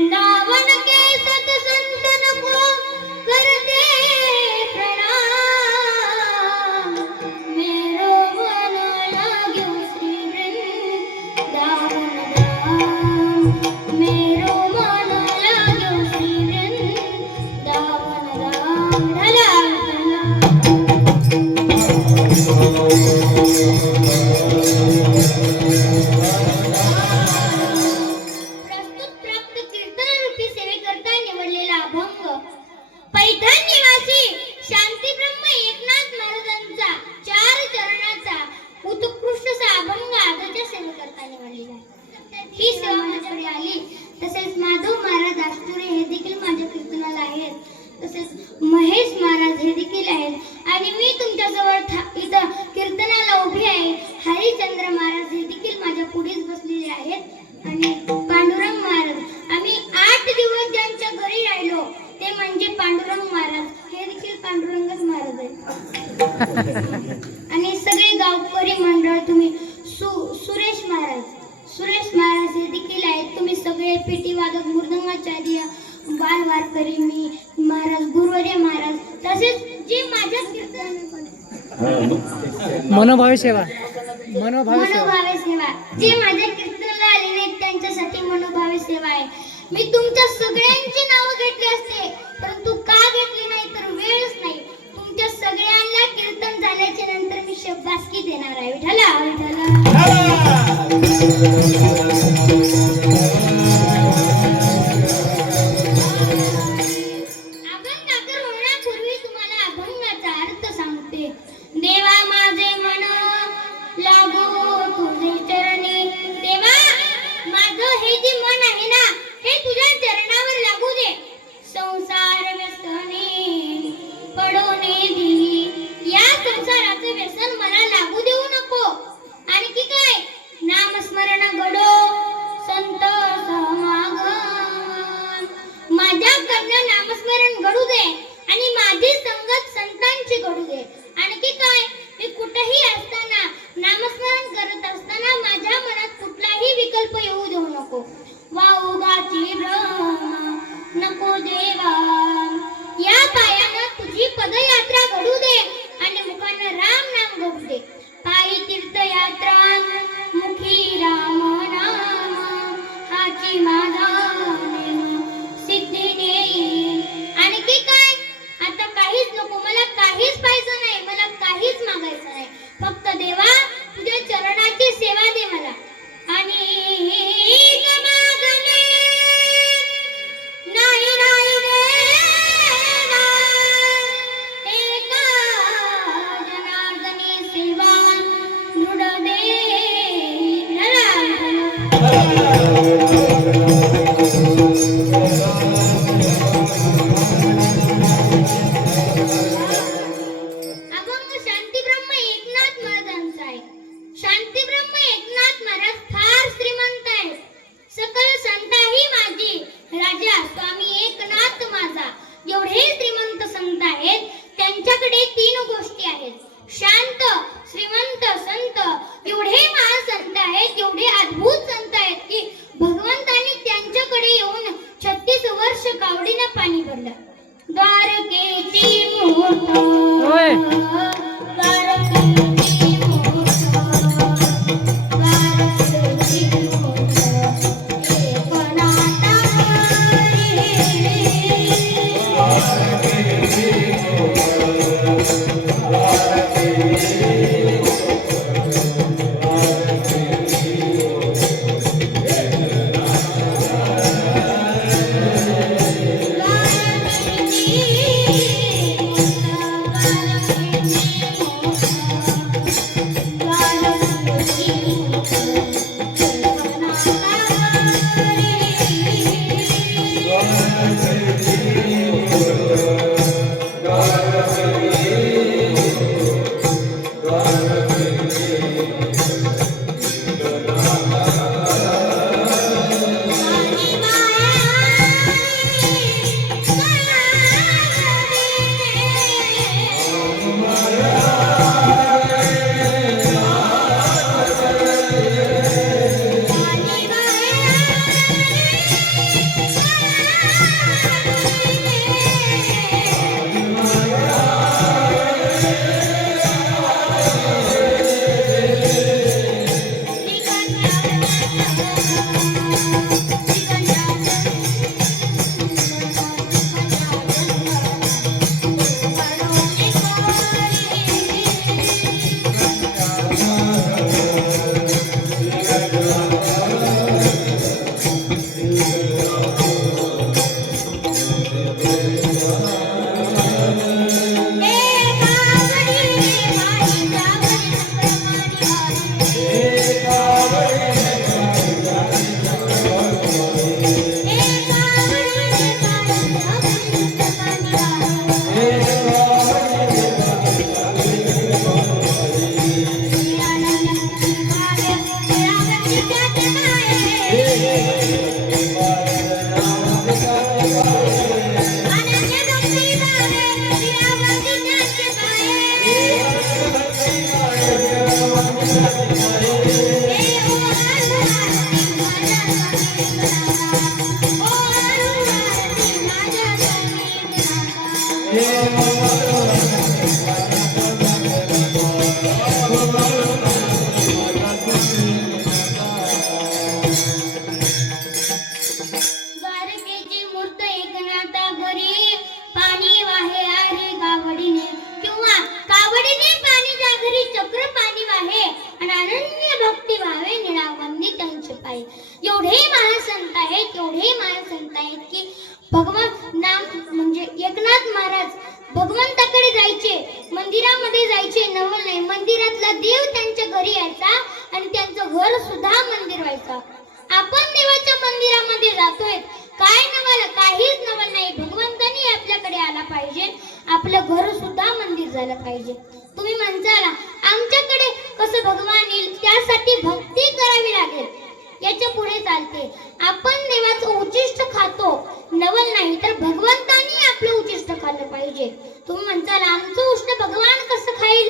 वृंदावन के सतसंतन को करते प्रणाम। मेरो मन लाग्यो श्री वृंदावन धाम। मेरो मन लाग्यो श्री वृंदावन धाम। ढला प्रस्तुत प्राप्त कीर्तन रूपी सेवेकरता निवडलेला अभंग पैठण निवासी शांती ब्रह्म एकनाथ महाराजांचा 4 चरणाचा उत्कृष्ट असा अभंग आजच्या सेवेकरता निवडलेला आहे। ही सेवा माझ्याकडे आली। तसेच माधव महाराज आष्टुरे हे देखील माझ्या कीर्तनाला आहेत। तसेच महेश महाराज हे देखील आहेत आणि मी तुमच्याजवळ इथं कीर्तनाला उभी आहे। हरिचंद्र महाराज हे देखील माझ्या पुढेच बसलेले आहेत आणि पांडुरंग महाराज, आम्ही 8 दिवस ज्यांच्या घरी राहिलो ते म्हणजे पांडुरंग महाराज, हे देखील पांडुरंगच महाराज आहेत। आणि सगळे गावकरी मंडळ, तुम्ही सुरेश महाराज हे देखील आहेत। तुम्ही सगळे पेटी वादक, मृदंगाचार्य, बाल वारकरी, मी महाराज, गुरुवर्य महाराज, तसेच जे माझ्या कीर्तन मनोभावे सेवा मनोभावे सेवा जे माझ्या कीर्तनाला आले नाहीत त्यांच्यासाठी मनोभावे सेवा आहे। मी तुमच्या सगळ्यांची नावं घेतली असते, परंतु का घेतली नाही तर वेळच नाही। तुमच्या सगळ्यांना कीर्तन झाल्याच्या नंतर मी शब्बासकी देणार आहे। विठ्ठला विठ्ठला अभंगाकर होण्यापूर्वी तुम्हाला अभंगाचा अर्थ सांगते। देवा माझे मन लागो तुझे चरणी। देवा माझं हे जे मन आहे ना, हे तुझ्या चरणावर लागू दे। संसार व्यसनी पडोने दिली, या संसाराचं व्यसन मला लागू देऊ नको। आणखी काय, नामस्मरण घडो संत समागम। माझ्याकडनं नामस्मरण घडू दे आणि माझी संगत संतांची घडू दे। आणखी काय, मी कुठेही असताना, नामस्मरण करत असताना माझ्या मनात कुठलाही विकल्प येऊ देऊ नको। वाऊगाची भ्रम नको देवा, या पायानं तुझी पदयात्रा घडू दे आणि मुखानं राम नाम घडू दे। पायी तीर्थयात्रा मुखी राम नाम, हाची माझा सिद्धी देईल। आणखी काय, आता काहीच नको, मला काहीच पाहिजे नाही, मला काहीच मागायचं नाही। फक्त देवा तुझ्या चरणाची सेवा दे मला। आणि मागणे नाही नाही देवा, एका जनार्दनी सेवा दृढ दे। अभंग शांतीब्रह्म एकनाथ महाराजांचा आहे। शांतीब्रह्म एकनाथ महाराज फार श्रीमंत आहेत। सकल संताही माझी राजा स्वामी एकनाथ माझा, एवढे श्रीमंत संत आहेत। त्यांच्याकडे 3 गोष्टी आहेत, शांत, श्रीमंत, संत। एवढे महासंत आहेत, एवढे अद्भुत संत आहेत की भगवंतांनी त्यांच्याकडे येऊन 36 वर्ष कावडीनं पाणी भरलं। द्वारकेची मूर्त द्वारकेची मूर्त एकनाथा घरी पाणी वाहे आहे कावडीने किंवा कावडीने पाणी त्या घरी चक्र पाणी वाहे आणि अनन्य भक्ती व्हावे निळावंदी त्यांचे पाय. एवढे महासंत आहेत, एवढे महासंत आहेत की भगवान नाम म्हणजे एकनाथ महाराज भगवंताकडे जायचे, मंदिरामध्ये जायचे, नवल नाही मंदिरातला देव त्यांच्या घरी यायचा आणि त्यांचं घर सुद्धा मंदिर व्हायचं. आपण देवाच्या मंदिरामध्ये जातोय, काय नवल, काहीच नवल नाही. भगवंतानी आपल्याकडे आला पाहिजे, आपलं घर सुद्धा मंदिर झालं पाहिजे. तुम्ही म्हणताल आमच्याकडे कसं भगवान येईल, त्यासाठी भक्ती करावी लागेल. याच्या पुढे चालते, आपण देवाचं उचिष्ट खातो, नवल नाही तर भगवंतानी आपलं उचिष्ट खाल्लं पाहिजे. तुम्ही म्हणताल आमचं उष्ट भगवान कसं खाईल?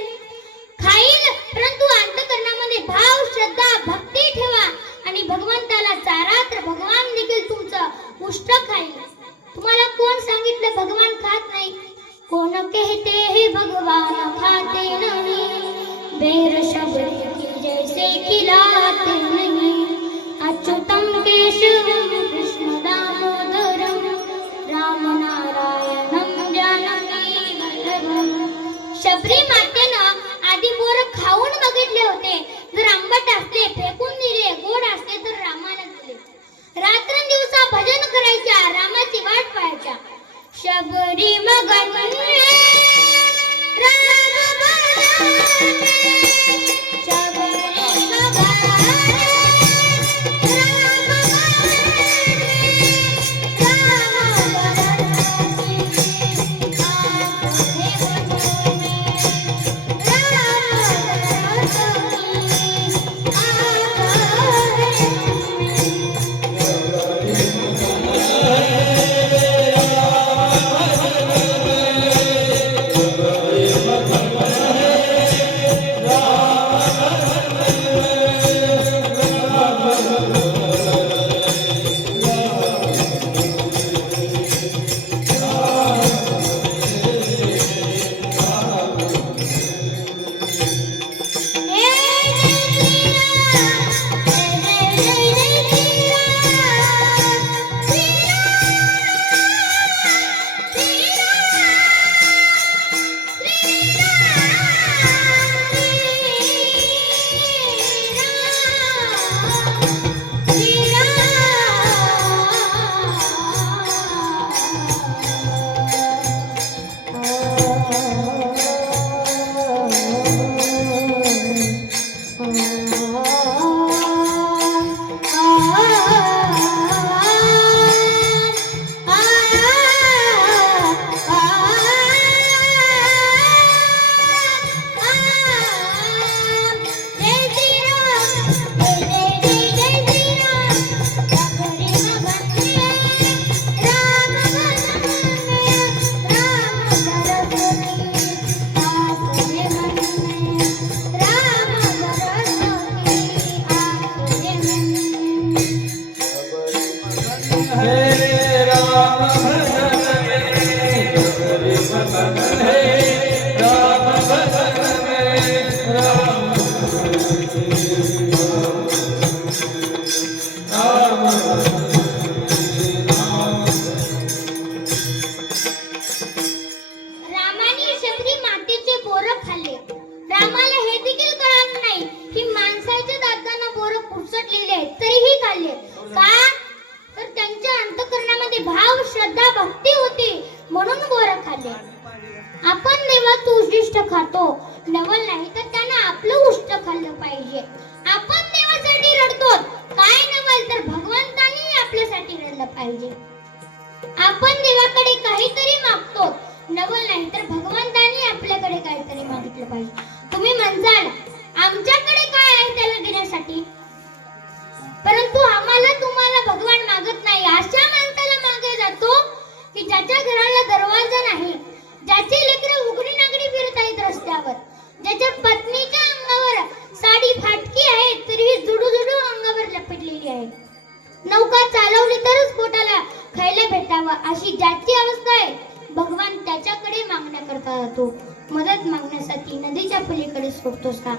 खाईल, परंतु अंतःकरणामध्ये भाव, श्रद्धा, भक्ती ठेवा आणि भगवंताला चारा तर भगवान देखील तुमचं उष्ट खाईल. तुम्हाला कोण सांगितलं भगवान खात नाही? कोण कहते हैं भगवान खाते नहीं, बेर शब्द की जैसे खिलाते नहीं, अच्युतम केशवम कृष्ण दामोदरम राम नारायणम जानकी वल्लभम. शबरी मातेनं आधी बोर खाऊन बघितले होते, जर आंबट असले फेकून दिले, गोड असले तर रामाला दिले. रात्रंदिवसा भजन करायच्या, रामाची वाट पाहायच्या. शबरी मगन राम शबरी खातो, नवल नाही तर त्यांना आपलं उष्ट खाल्लं पाहिजे. आपण देवासाठी रडतो, काय नवल तर भगवंतानी आपल्यासाठी रडलं पाहिजे. आपण देवाकडे काहीतरी मागतो, नवल नाही तर भगवंतानी आपल्याकडे काहीतरी मागितलं पाहिजे. तुम्ही म्हणसाल आमच्याकडे काय आहे त्याला देण्यासाठी, परंतु आम्हाला तुम्हाला भगवान मागत नाही. अशा माणसाला मागे जातो की ज्याच्या घराला दरवाजा नाही, ज्याचे लेकरं उघडी नागडी फिरत आहेत रस्त्यावर, ज्याच्या पत्नीच्या अंगावर साडी फाटकी आहे तरीही जुडू अंगावर लपेटलेली आहे. नौका चालवली तरच पोटाला खायला भेटावं अशी ज्याची अवस्था आहे भगवान त्याच्याकडे मागण्याकरता जातो. मदत मागण्यासाठी नदीच्या पलीकडे सोडतोस का?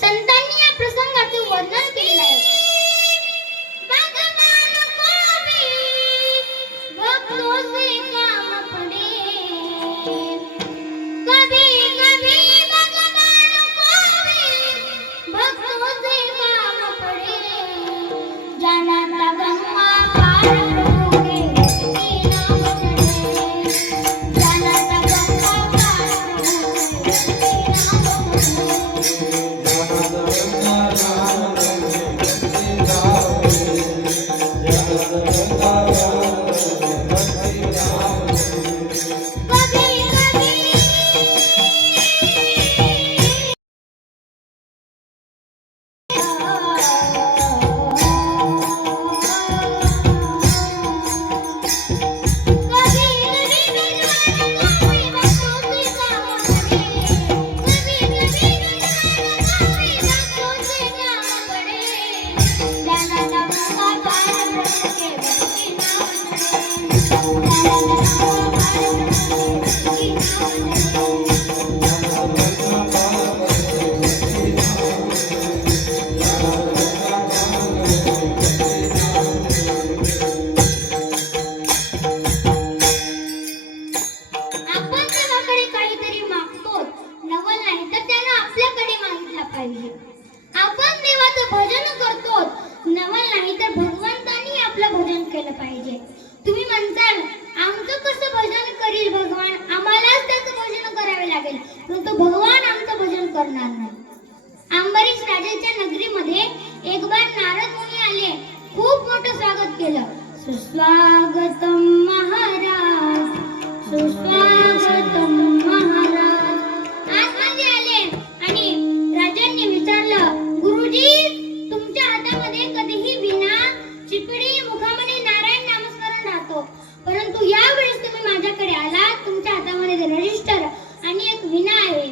संतांनी या प्रसंगाचे वर्णन केले आहे. आपण देवाचं भजन करतो, नवल नाही तर भगवंतानी आपलं भजन केलं पाहिजे. तुम्ही म्हणताल आमचं कसं भजन करील भगवान, आम्हालाच त्याचं भजन करावे लागेल, परंतु भगवान आमचं भजन करणार नाही. अंबरीश राजाच्या नगरीमध्ये एक बार नारद मुनी आले, खूप मोठं स्वागत केलं. सुस्वागतम महाराज, सुस्वागतम महाराज. आतमध्ये आले आणि राजांनी विचारलं, गुरुजी तुमच्या हातामध्ये कधीही विणा, चिपडी, मुखामध्ये नारायण नामस्मरण राहतो, परंतु यावेळेस तुम्ही माझ्याकडे आलात, तुमच्या हातामध्ये रजिस्टर आणि एक विणा आहे.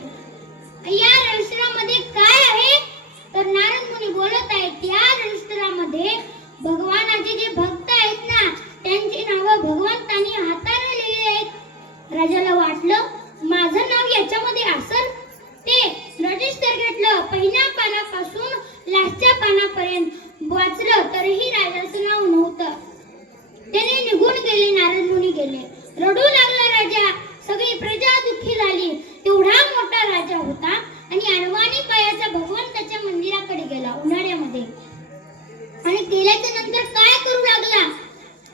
या रजिस्टरामध्ये काय आहे? तर नारद मुनी बोलत आहेत, या रजिस्टरामध्ये भगवानाचे जे भक्त आहेत ना, त्यांची नावं भगवंतांनी हाताने लिहिली आहेत. राजाला वाटलं माझं नाव याच्यामध्ये असेल. ते रजिस्टर घेतलं, पहिल्या पानापासून लास्टच्या पानापर्यंत वाचलं, तरीही राजाचं नाव नव्हतं. त्याने निघून गेले. नारद मुनी गेले. रडू लागला राजा. सगळी प्रजा दुःखी झाली. एवढा मोठा राजा होता आणि अडवाणी पायाचा भगवंताच्या मंदिराकडे गेला उन्हाळ्यामध्ये आणि गेल्याच्या नंतर काय करू लागला?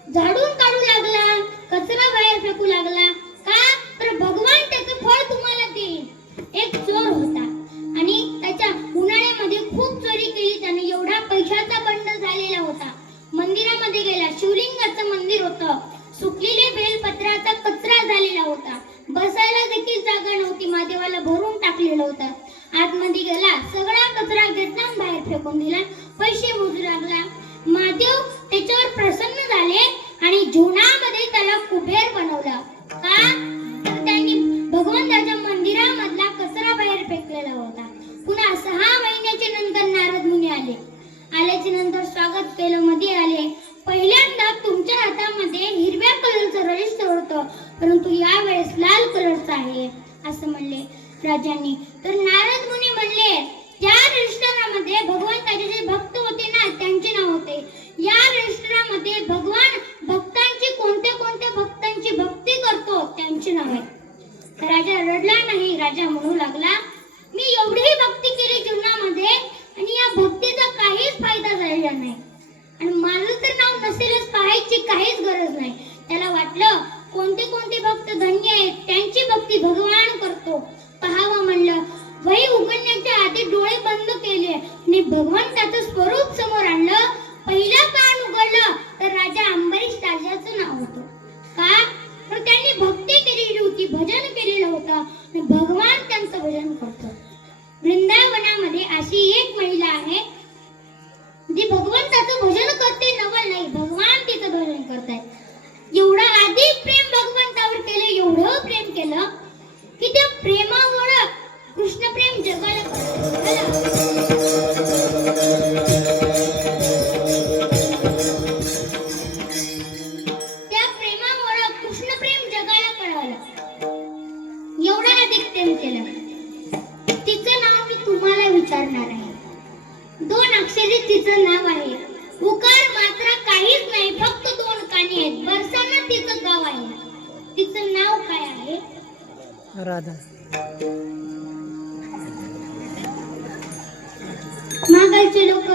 झाडून काढू लागला, कचरा बाहेर फेकू लागला. का? तर भगवान त्याचं फळ तुम्हाला देईल. एक चोर होता आणि त्याच्या उन्हाळ्यामध्ये खूप चोरी केली त्याने. एवढा पैशाचा बंड झालेला होता. मंदिरामध्ये गेला. शिवलिंगाचं मंदिर होतं. सुकलेले बेलपत्राचा कचरा झालेला होता. बसायला देखील जागा नव्हती. महादेवाला भरून टाकलेलं होतं. आतमध्ये गेला, सगळा कचरा घेतला बाहेर फेकून दिला. पैसे मोजू लागला. महादेव त्याच्यावर प्रसन्न झाले आणि जीवनामध्ये त्याला कुबेर बनवलं. का? तर त्यांनी भगवंताच्या मंदिरामधला कचरा बाहेर फेकलेला होता. पुन्हा 6 महिन्याच्या नंतर नारद मुनी आले. आल्याच्या नंतर स्वागत केलं. मध्ये आले. पहिल्यांदा तुमच्या हातामध्ये हिरव्या कलरचं रजिस्टर होतं, परंतु यावेळेस लाल कलरचं आहे असं म्हणले राजांनी. तर नारद मुनी म्हणले, त्या रजिस्टरामध्ये भगवंताचे जे भक्त होते ना, त्यांचे नाव होते. या रजिस्टरामध्ये भगवान भक्तांची कोणत्या कोणत्या भक्तांची भक्ती करतो त्यांचे नाव आहे. राजा रडला नाही. राजा म्हणू लागला, मी एवढी भक्ती केली जीवनामध्ये आणि या भक्तीचा काहीच फायदा झालेला नाही आणि माझं तर नाव नसेलच, पाहायची काहीच गरज नाही. त्याला वाटलं कोणते कोणते भक्त धन्य आहेत, त्यांची भक्ती भगवान करतो. पहावं म्हणलं. वही उघडण्याच्या आधी डोळे बंद केले आणि भगवंताचं स्वरूप समोर आणलं. पहिलं कान उघडलं तर राजा अंबरीश राजाचं नाव होतं. का? तर त्यांनी भक्ती केलेली होती, भजन केलेलं होतं आणि भगवान त्यांचं भजन करतो. वृंदावनामध्ये अशी एक महिला आहे जी भगवंताचं भजन करते, नवल नाही, भगवान तिचं भजन करतायत. एवढं अधिक प्रेम भगवंतावर केलं, एवढं प्रेम केलं की त्या प्रेमामुळे कृष्ण प्रेम जगाला कळलं. त्या प्रेमामुळे कृष्ण प्रेम जगाला कळलं. झालं. एवढं अधिक प्रेम केलं. तिचं नाव मी तुम्हाला विचारणार आहे. 2 अक्षरी तिचं नाव आहे. उकार मात्र काहीच नाही, फक्त 2 कानी आहेत. बरसाना तिचं गाव आहे. तिचं नाव काय आहे? राधा. मागालचे लोक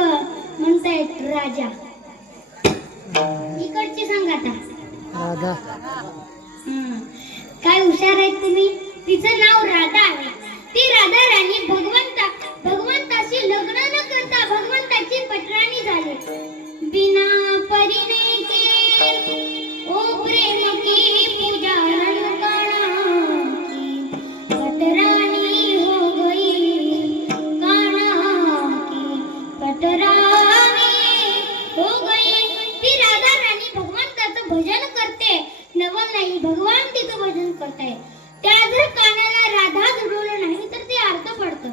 म्हणतायत राजा. इकडची सांगा आता. राधा. काय हुशार आहेत तुम्ही. तिचं नाव राधा आहे. ती राधा राणी भगवंताशी लग्न न करता भगवंताची पटराणी झाली. बिना परिणे के ओ प्रेम की पूजा रंगकाना की पटरानी हो गई, काना की पटरानी हो गई. ती राधा राणी भगवंताचं भजन करते, नवल नाही भगवान तिचं भजन करताय. त्या जर कानाला राधा जुळवलं नाही तर ते अर्थ पडतं.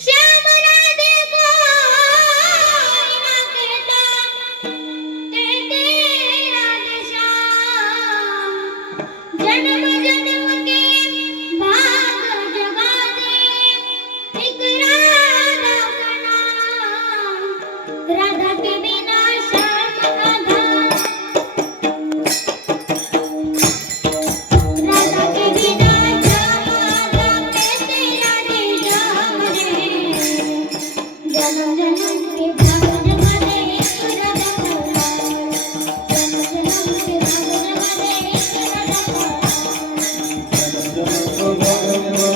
श्याम राधे को ना कहता, कहते राधे श्याम. जन्म जन्म के भाग जगाते एक राधा का नाम. राधा के बिना श्याम राधा, राधा के बिना श्याम राधा, कहते राधे श्याम रे. जन्म जन्म के भाग जगाते एक राधा का नाम. जन्म जन्म के भाग जगाते एक राधा का नाम. राधा के बिना श्याम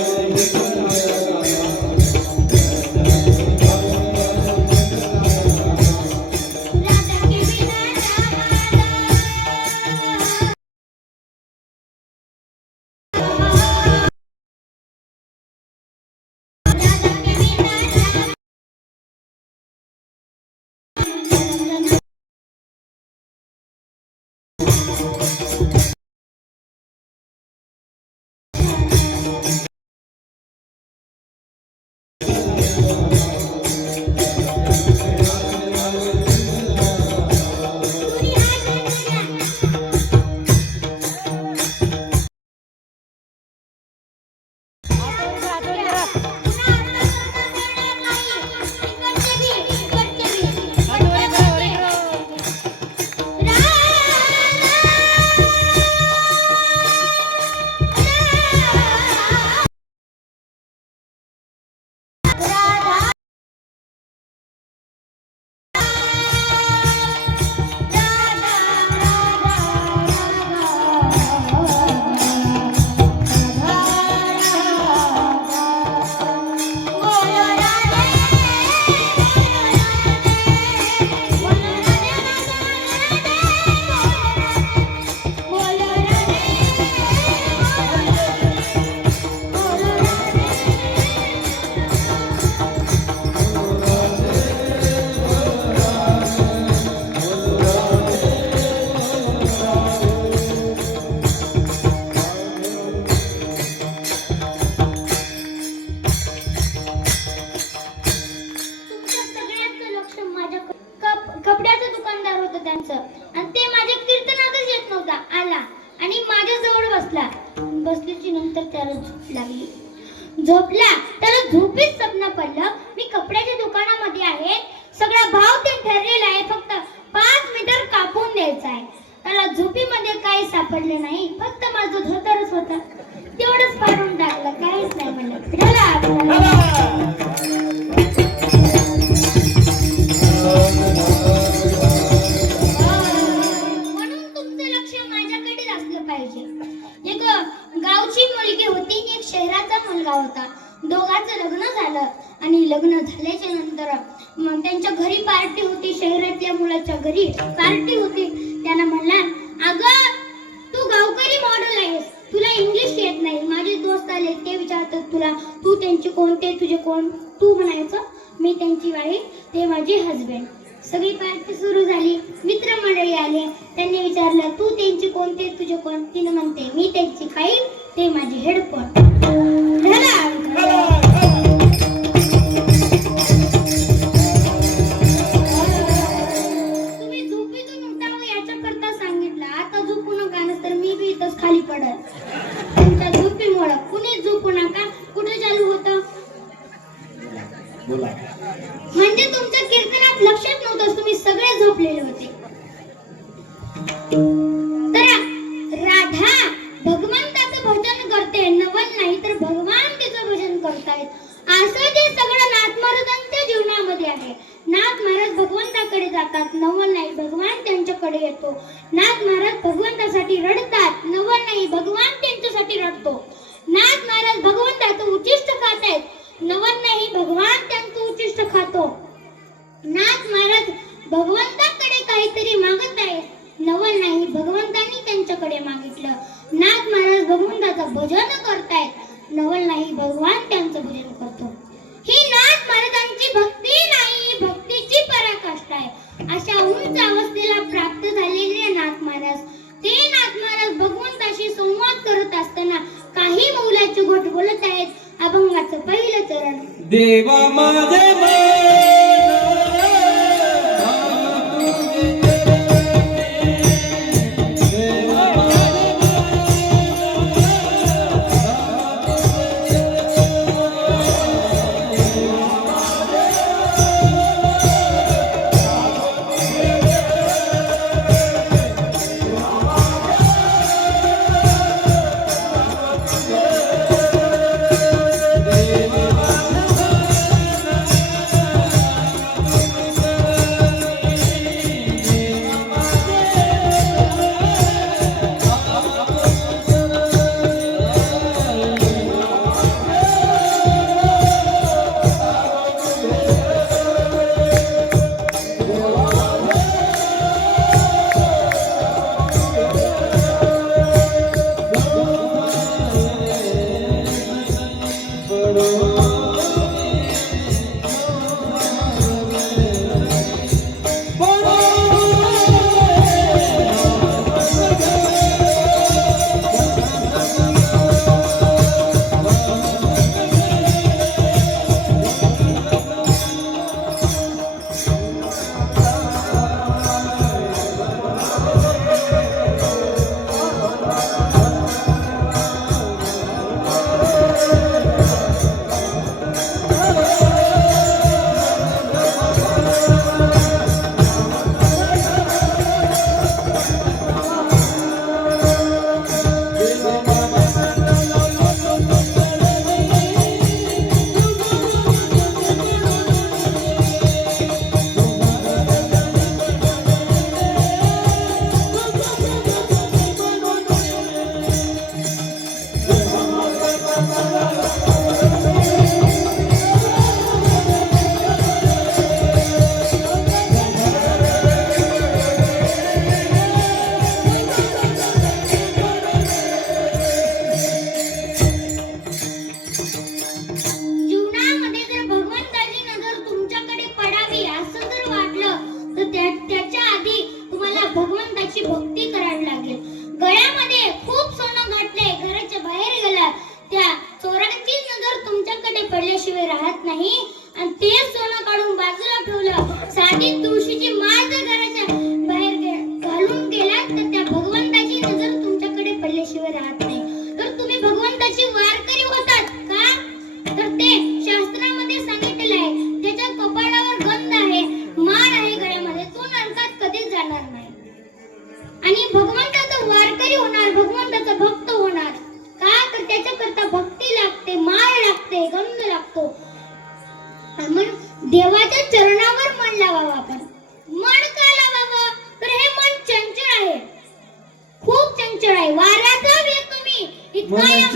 कपड्याचं दुकानदार होतं त्यांचं, आणि ते माझ्या कीर्तनातच येत नव्हता. आला आणि माझ्या जवळ बसला. बसल्याची नंतर त्याला झोप लागली. झोपला त्याला झोपीत स्वप्न पडलं मी कपड्याच्या दुकानामध्ये आहे. सगळा भाव ते ठरलेला आहे, फक्त 5 मीटर कापून द्यायचा आहे. त्याला झोपीमध्ये काही सापडले नाही, फक्त माझं धोतरच होता. तेवढंच फाडून टाकलं, काहीच नाही म्हणलं. म्हणून तुमचं लक्ष माझ्याकडे असलं पाहिजे. एक गावची मुलगी होती, एक शहराचा मुलगा होता. दोघांचं लग्न झालं आणि लग्न झाल्याच्या नंतर मग त्यांच्या घरी पार्टी होती. शहरातल्या मुलाच्या घरी पार्टी होती. त्याला म्हणला, अगं तू गावकरी मॉडेल आहेस, तुला इंग्लिश येत नाही. माझे दोस्त आले, ते विचारतात तुला तू त्यांचे कोण, ते तुझे कोण. तू म्हणायचं मी त्यांची वाईफ, ते माझे हजबंड. सगळी पार्टी सुरू झाली. मित्रमंडळी आले, त्यांनी विचारलं तू त्यांची कोण, ते तुझे कोण. तिने म्हणते मी त्यांची फाईल, ते माझे हेडफोन. तुम्ही झोपेतून उठावं याच्याकरता सांगितलं. आता झोपू नका, नसतर मी बी इथंच खाली पडत. तुमच्या झोपीमुळं कुणी झोपू नका. कुठे चालू होतं? बोला. म्हणजे तुमच्या कीर्तनात लक्षात नव्हतं, तुम्ही सगळे झोपलेले होते. तर राधा भगवंताचं भजन करते, नवल नाही तर भगवान तिचं भजन करतायत. असं जे सगळं नाथ महाराजांच्या जीवनामध्ये आहे. नाथ महाराज भगवंताकडे जातात, नवल नाही भगवान त्यांच्याकडे येतो. नाथ महाराज भगवंतासाठी रडतात, नवल नाही भगवान त्यांच्यासाठी रडतो. नाथ महाराज भगवंताचं उच्चिष्ट खातायत, नवल नाही भगवान त्यांचं उच्चिष्ट खातो. नाथ महाराज भगवंताकडे काहीतरी मागत आहेत, नवल नाही भगवंतांनी त्यांच्याकडे मागितलं. नाथ महाराज भगवंताचं भजन करतायत, नवल नाही भगवान त्यांचं भजन करतो. ही नाथ महाराजांची भक्ती नाही, भक्तीची पराकाष्ठा आहे. अशा उंच अवस्थेला प्राप्त झालेले नाथ महाराज, ते नाथ महाराज भगवंताशी संवाद करत असताना काही मौलाची गोष्ट बोलत आहेत. अभंगाचं पहिलं चरण. देवा माझे पडल्याशिवाय राहत नाही. आणि ते सोनं काढून बाजूला ठेवलं. साधी तुळशीची माळ जर घराच्या बाहेर घालून गेलात तर त्या भगवंताची नजर तुमच्याकडे पडल्याशिवाय राहत नाही. तर तुम्ही भगवंताची वारकरी होतात का? तर ते शास्त्रामध्ये सांगितलेलं आहे. त्याच्या कपाळावर गंध आहे, माळ आहे गळ्यामध्ये, तो नरकात कधीच जाणार नाही. आणि भगवंताचा वारकरी होणार, भगवंताचा भक्त होणार का? तर त्याच्याकरता भक्ती लागते, माळ लागते, गंध लागतो. मग देवाच्या चरणावर मन लावावं. आपण मन का लावावं? तर हे मन चंचल आहे, खूप चंचल आहे. वाऱ्याचा वेग तुम्ही इतका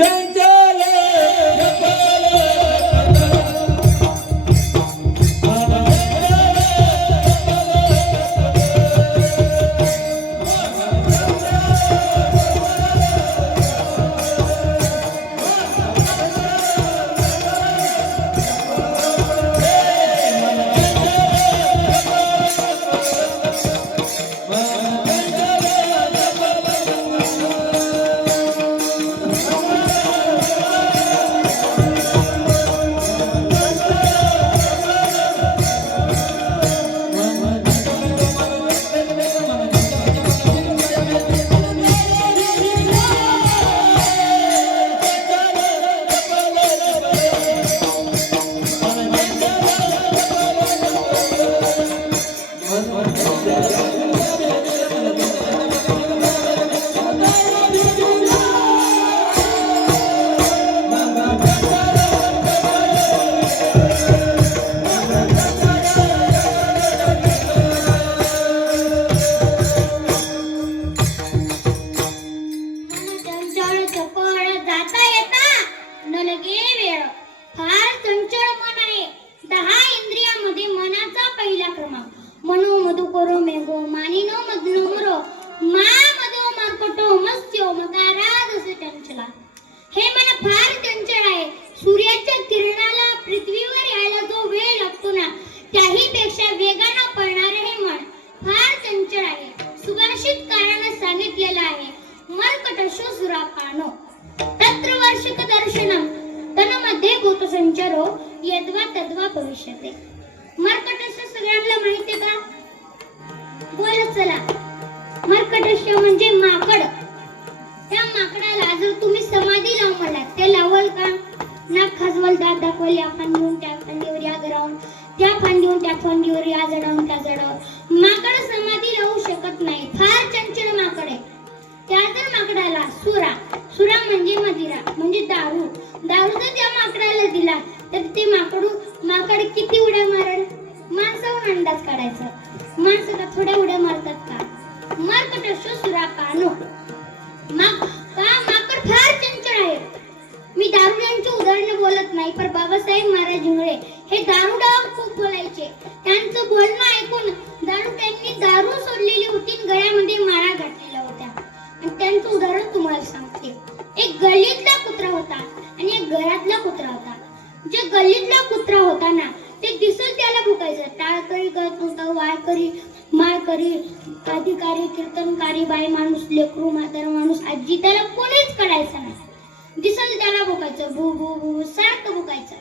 मध्ये भूत संचारो यद्वा तद्वा भविष्यते. मर्कटस्य सगळ्यांना माहिती आहे का? बोलत चला. मर्कटस्य म्हणजे माकड. त्या माकडाला जर तुम्ही समाधी लावून म्हणलात ते लावल का? नाक खाजवल, दात दाखवल, या फांदीहून त्या फांदीवर या गरावून, त्या फांदीहून त्या फांदीवर या जडावून त्या जडावर. माकड समाधी लावू शकत नाही. फार चंचल माकड आहे. त्या जर माकडाला सुरा म्हणजे मदिरा म्हणजे दारू जर त्या माकडाला दिला तर ते माकड किती उड्या मारेल? माणसाहून अंदाज काढायचा. माणसं का थोड्या उड्या मारतात का? मर्कटस्य सुरापानो. माकड फार चंचल आहे. मी दारुड्यांची उदाहरणं बोलत नाही, पण बाबासाहेब महाराज इंगळे हे दारुड्यावर खूप बोलायचे. त्यांचं बोलणं ऐकून दारुड्यांनी दारू सोडलेली होती, गळ्यामध्ये माळा घातलेल्या होत्या. आणि त्यांचं उदाहरण तुम्हाला सांगते. एक गल्लीतला कुत्रा होता आणि एक घरातला कुत्रा होता. जे गल्लीतला कुत्रा होता ना, ते दिसल त्याला भुकायचं. टाळकरी करत होता, वाळकरी, माळकरी, अधिकारी, कीर्तनकारी, बाई माणूस, लेकरू, म्हातारा माणूस, आजी, त्याला कोणीच कळायचं नाही. दिसल त्याला भुकायचं, भू भू भू सारखं भुकायचं.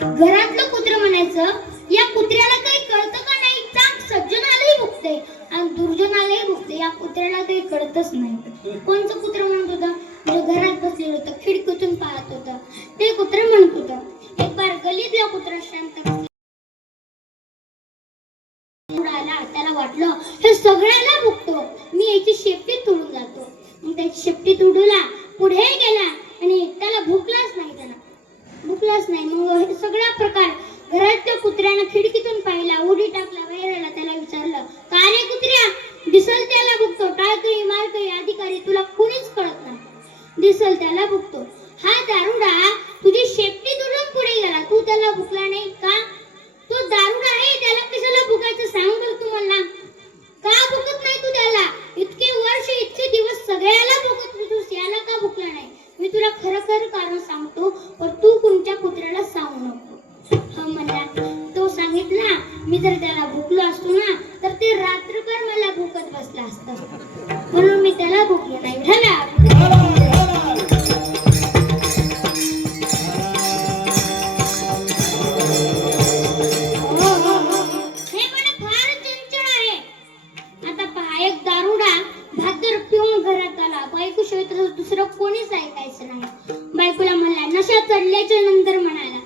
घरातलं कुत्र म्हणायचं, या कुत्र्याला काही कळतं का नाही? चांग सज्जनालाही भुकते आणि दुर्जनालाही भुकते. या कुत्र्याला काही कळतच नाही. कोणचं कुत्र म्हणत होतं? जो घरात बसलेलं होतं, खिडकीतून पाहत होतं, ते कुत्र म्हणत होतं. एक बार गल्लीतला कुत्रा शांत उडाला. त्याला वाटलं हे सगळ्याला भुकतो, मी याची शेपटी तोडून जातो. मग त्याची शेपटी तोडूला, पुढे गेला आणि त्याला भुकलाच नाही. मग हे सगळा प्रकार घरातल्या कुत्र्यानं खिडकीतून पाहिला, उडी टाकला, बाहेर आला. त्याला विचारलं, का रे कुत्र्या, दिसल त्याला भुकतो, टाळकरी, माळकरी, अधिकारी, तुला कोणीच कळत नाही. दिसल त्याला भुकतो. हा दारुडा तुझी शेपटी तोडून पुढे गेला, तू त्याला भुकला नाही का? तो दारुडा आहे, त्याला कशाला भुकायचं सांग बरं तू मला. का भुकत नाही तू त्याला? इतके वर्ष, इतके दिवस सगळ्याला भुकत होतोस, याला का भुकला नाही? मी तुला खरं कारण सांगतो, पण तू कोणत्या कुत्र्याला सांगू नको. हा म्हणला. तो सांगितला, मी जर त्याला भुकलो असतो ना, तर ते रात्रभर मला भुकत बसला असतं, म्हणून मी त्याला भुकलो नाही. हे पण फार चंचल आहे. आता पहा, एक दारुडा भाकर पिऊन घरात आला. बायको शिवाय तर दुसरं कोणीच ऐकायचं नाही. बायकोला म्हणला, नशा चढल्याच्या नंतर म्हणाला,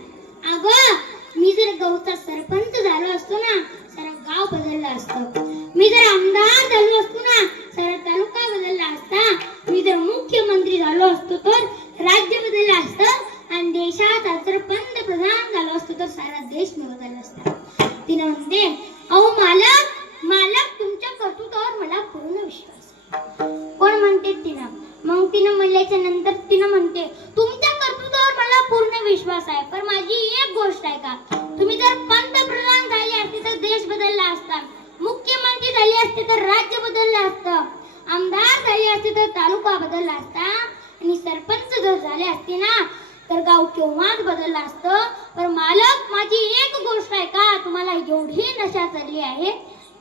अगं, मी जर गावचा सरपंच झालो असतो ना, सारा गाव बदलला असतं. मी जर आमदार झालो असतो ना, सारा तालुका बदलला असता. मी जर मुख्यमंत्री झालो असतो तर राज्य बदललं असतं आणि देशाचा जर पंतप्रधान झालो असतो तर सारा देश बदलला असता. तिने म्हणते, अहो मालक तुमच्या कर्तृत्वावर मला पूर्ण विश्वास आहे. कोण म्हणते? तिनं. मग तिनं म्हणल्याच्या नंतर तिनं म्हणते, तुमच्या कर्तृत्वावर मला पूर्ण विश्वास आहे, पण माझी एक गोष्ट आहे का, तुम्ही जर पंतप्रधान झाले असते तर देश बदलला असता, मुख्यमंत्री झाले असते तर राज्य बदललं असतं, आमदार झाले असते तर तालुका बदलला असता, आणि सरपंच जर झाले असते ना तर गाव केव्हाच बदललं असतं. पण मालक, माझी एक गोष्ट आहे का, तुम्हाला एवढी नशा चढली आहे,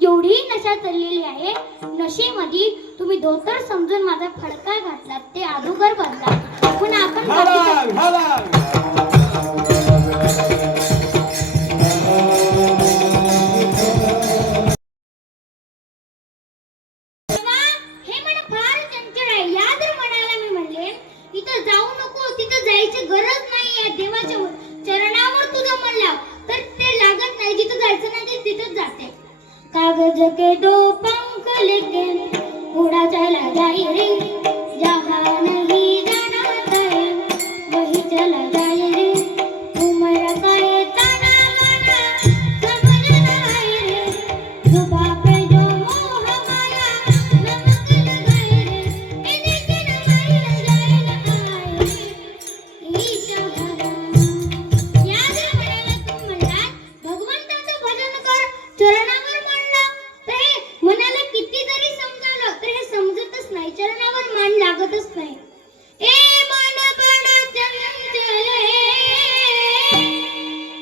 एवढी नशा चढलेली आहे, नशेमध्ये तुम्ही धोतर समजून माझा फडका घातला, ते अधोगर बदला. पण आपण हे मन फार चंचल आहे. या जर मनाला मी म्हणले, इथं जाऊ नको, तिथं जायची गरज नाही आहे, देवाच्या चरणावर तुझं मन लाव, तर ते लागत नाही. जिथं जायचं नाही ते तिथंच जाते. कागज के दो पंख लेके उड़ा चला जाए रे, जहाँ नहीं जाना है वही चला जाए रे, उम्र का ये ताना बाना समझ ना आए रे, जुबां पे जो मोह माया नमक लगाए रे, इनके नमक लगाए लगाए ईशा भगवान. या जर म्हणाला तू म्हणलात, भगवंताचं भजन कर, चरणावर मनाला किती जरी समजावलं तर हे समजतच नाही, चरणावर मन लागतच नाही. ए मन बड़ा चंचल है,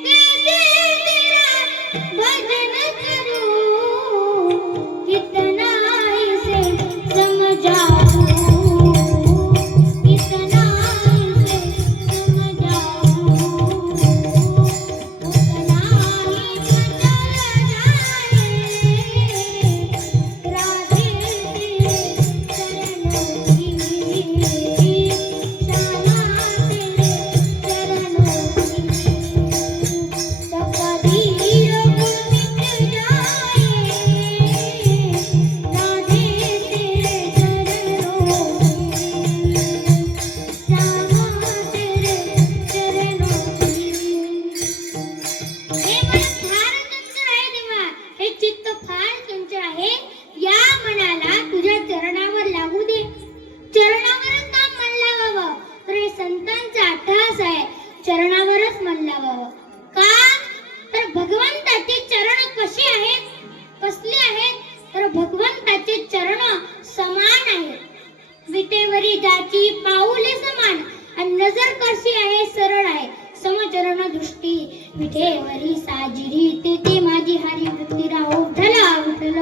कैसे तेरा भजन करूं, कितना इसे समझाऊं, कितना इसे समझाऊं. त्याची पाऊले समान आणि नजर कशी आहे सरळ आहे समचरण दृष्टी विठेवरी साजिरी ते माझी हरी वृत्ती राहो उठला उठल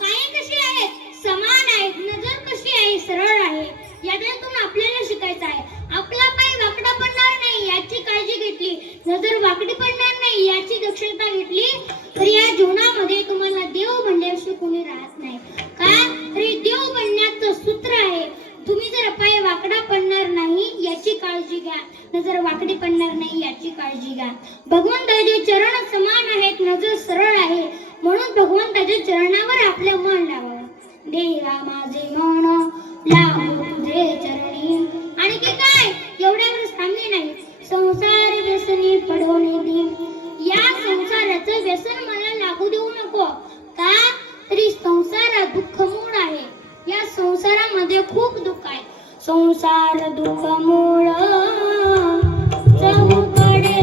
पाय कसे आहेत समान आहेत नजर कशी आहे सरळ आहे यातून आपल्याला शिकायचं आहे आपला पाय वाकडा पडणार नाही याची काळजी घेतली नजर वाकडी पडणार नाही याची दक्षता घेतली तर या जीवनामध्ये तुम्हाला देव म्हणल्याशिवाय कोणी राहत नाही का तरी देव बनण्याचं सूत्र आहे तुम्ही जर पाय वाकडा पडणार नाही याची काळजी घ्या नजर वाकडी पडणार नाही याची काळजी घ्या भगवंताचे चरण समान आहेत नजर सरळ आहे म्हणून भगवंताच्या चरणावर आपलं मन लावावं देवा माझे मन लावू तुझे चरणी आणि की काय एवढ्यावर थांबले नाही संसार व्यसनी पडवणे दिन या संसाराचं व्यसन मला लागू देऊ नको का तरी संसारात दुःख मूळ आहे या संसारामध्ये खूप दुःख आहे संसार दुःख मूळ चहूकडे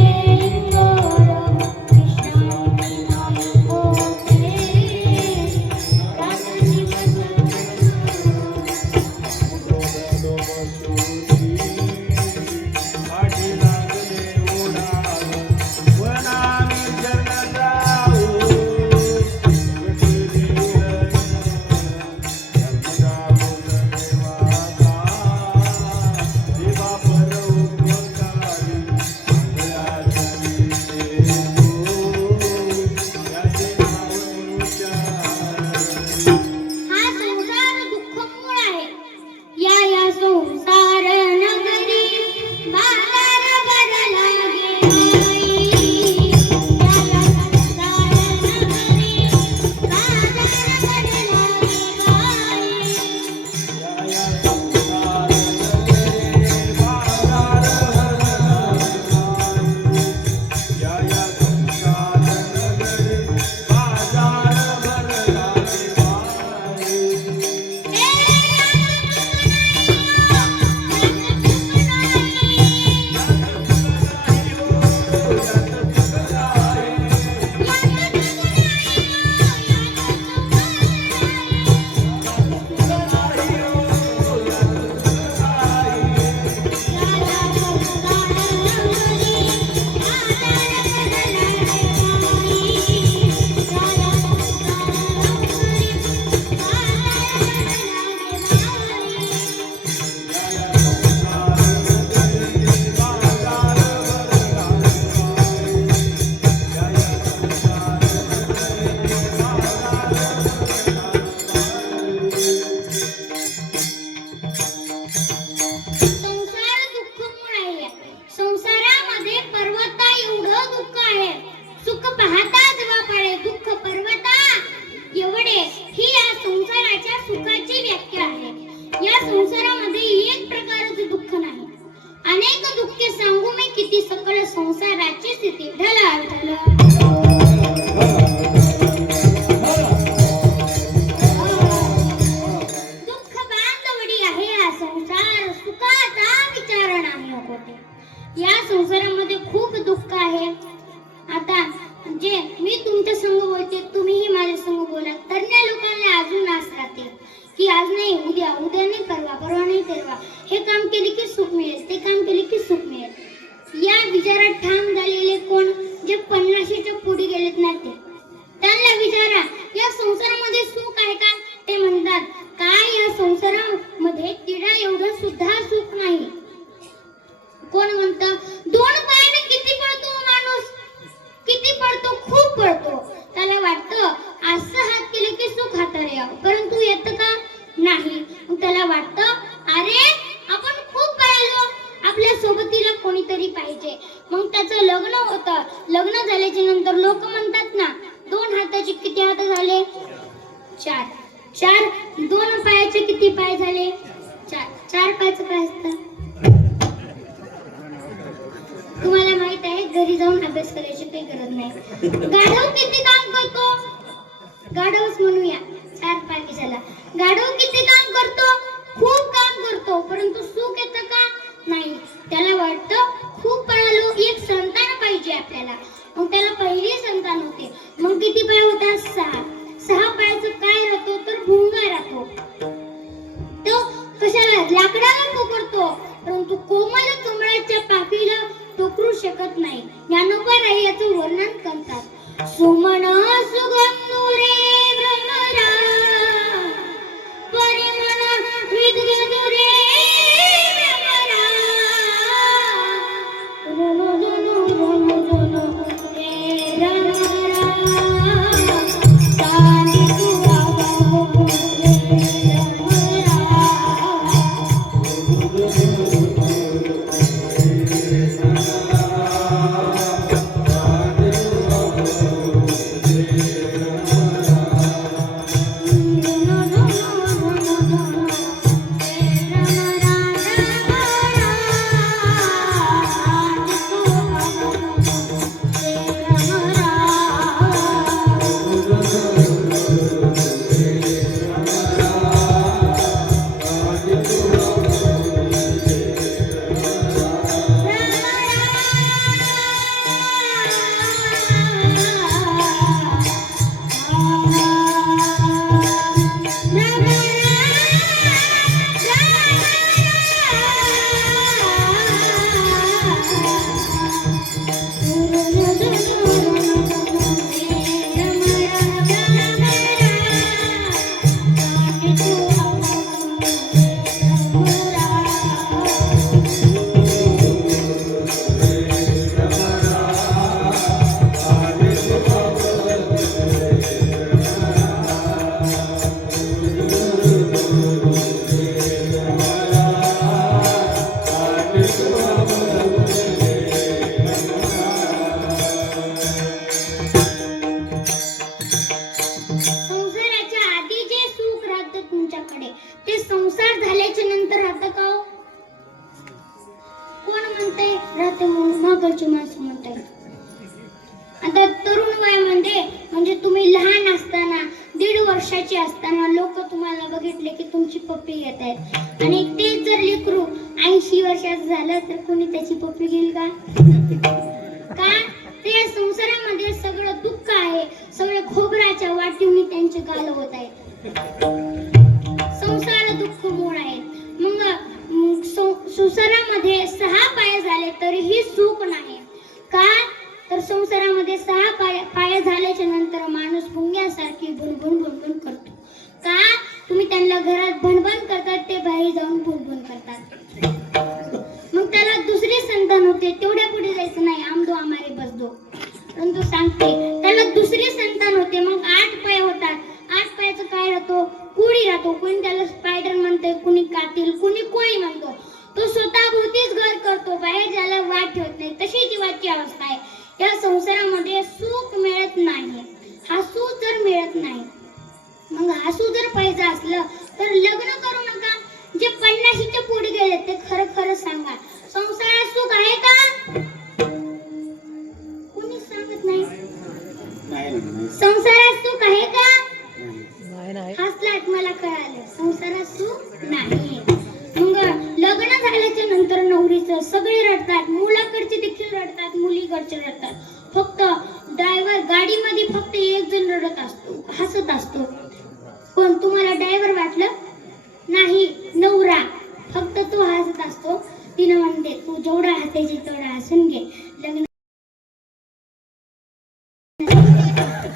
या संसारामध्ये एक प्रकारचे दुःख नाही अनेक दुःखे सांगू मी किती सकल संसाराची स्थिती ढला दुःख बांधवडी आहे हा संसार सुखाचा विचार नाही होते या संसारामध्ये खूप दुःख आहे आता जे मी तुमच्या संग बोलते तुम्हीही माझ्या संग बोला तरण्या लोकांना अजून आस राहते की आज नाही उद्या उद्या नाही परवा नाही तेरवा हे काम केले की सुख मिळेल ते काम केले की सुख मिळेल या विचारात ठाम झालेले कोण जे 50च्या पुढे गेलेत ना ते त्यांना विचारा या संसारामध्ये सुख आहे का ते म्हणतात काय या संसारामध्ये तिडा एवढं सुद्धा सुख नाही कोण म्हणतं दोन पायाने किती पळतो माणूस किती पळतो खूप पळतो त्याला वाटतं असं हात केले की सुख हाताला यावं परंतु येतं का नाही मग त्याला वाटतं अरे आपण खूप पळालो आपल्या सोबतीला कोणीतरी पाहिजे मग त्याचं लग्न होतं लग्न झाल्याच्या नंतर लोक म्हणतात ना दोन हाताचे किती हात झाले चार दोन पायाचे किती पाय झाले चार पायाचं काय असतं तुम्हाला माहित आहे घरी जाऊन अभ्यास करायची काही गरज नाही गाढव किती काम करतो गाढवच म्हणूया 4 पाय किशाला गाढव किती काम करतो खूप काम करतो परंतु सुख येतं का नाही त्याला वाटतं खूप पळालो एक संतान पाहिजे आपल्याला मग त्याला पहिली संतान होते मग किती पाय होता 6 पायाचं सुमन सुगंधू रे भ्रमरा परिमळ विद्गंधू रे भ्रमरा ऋणु ऋणु ऋणु ऋणु रे भ्रमरा सानी तू आगो रे भ्रमरा संसाराच्या आधी जे सुख राहतं तुमच्याकडे ते संसार झाल्याच्या नंतर राहतं का हो? कोण म्हणतंय राहते म्हणून मागची माणसं म्हणताय. आता तरुण वयामध्ये म्हणजे तुम्ही लहान असताना 1.5 वर्षाची असताना लोक तुम्हाला बघितले की तुमची पप्पी घेत आहेत आणि ते जर लेकरू 80 वर्षाचं झालं तर कोणी त्याची पप्पी घेईल का? का ते संसारामध्ये सगळं दुःख आहे, सगळे खोबऱ्याच्या वाटीने त्यांचे गाल होत आहेत. संसार दुःख मूळ आहे. मग संसारामध्ये 6 पाय झाले तरीही सुख नाही. का तर संसारामध्ये 6 पाय झाल्याच्या नंतर माणूस भुंग्यासारखी बुणबुण बुणबुण करतो. का तुम्ही त्यांना घरात भणभण करतात, ते बाहेर जाऊन बुणबुण करतात. मग त्याला दुसरी संतान होते, तेवढ्या पुढे जायचं नाही, आमदो आमारे बसदो. परंतु सांगते त्याला दुसरी संतान होते, मग 8 पाय होतात. 8 पायाचं काय राहतो? कुळी राहतो. कोणी त्याला स्पायडर म्हणते, कुणी कातील, कुणी कोळी म्हणतो. तो स्वतः भोवतीच घर करतो, बाहेर जायला वाट ठेवत नाही. तशी जीवाची अवस्था आहे. या संसारामध्ये सुख मिळत नाही, हसू जर मिळत नाही. मग हसू जर पाहिजे असलं तर लग्न करू नका. जे 50च्या पुढे गेले ते खरं खरं सांगा, संसारात सुख आहे का? कोणी सांगत नाही. संसारात सुख आहे का? नाही. हसलात मला कळालं, संसारात सुख नाही. मग लग्न झाल्याच्या नंतर नवरीचं सगळे रडतात, मुलाकडचे देखील रडतात, मुलीकडचे रडतात. फक्त ड्रायव्हर गाडीमध्ये फक्त एक जण रडत असतो, हसत असतो. पण तुम्हाला ड्रायव्हर वाटलं नाही, नवरा फक्त तो हसत असतो. तिने म्हणते तू जेवढा हसायची तेवढा हसून घे. लग्न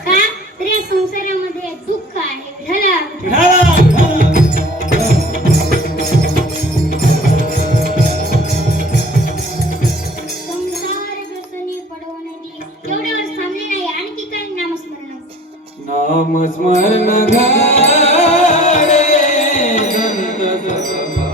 का तर या संसारामध्ये दुःख आहे. संसार व्यसनी पडवणारी एवढ्यावर थांबले नाही. आणखी काय नामस्मरण. नामस्मरण घाले संत सभा.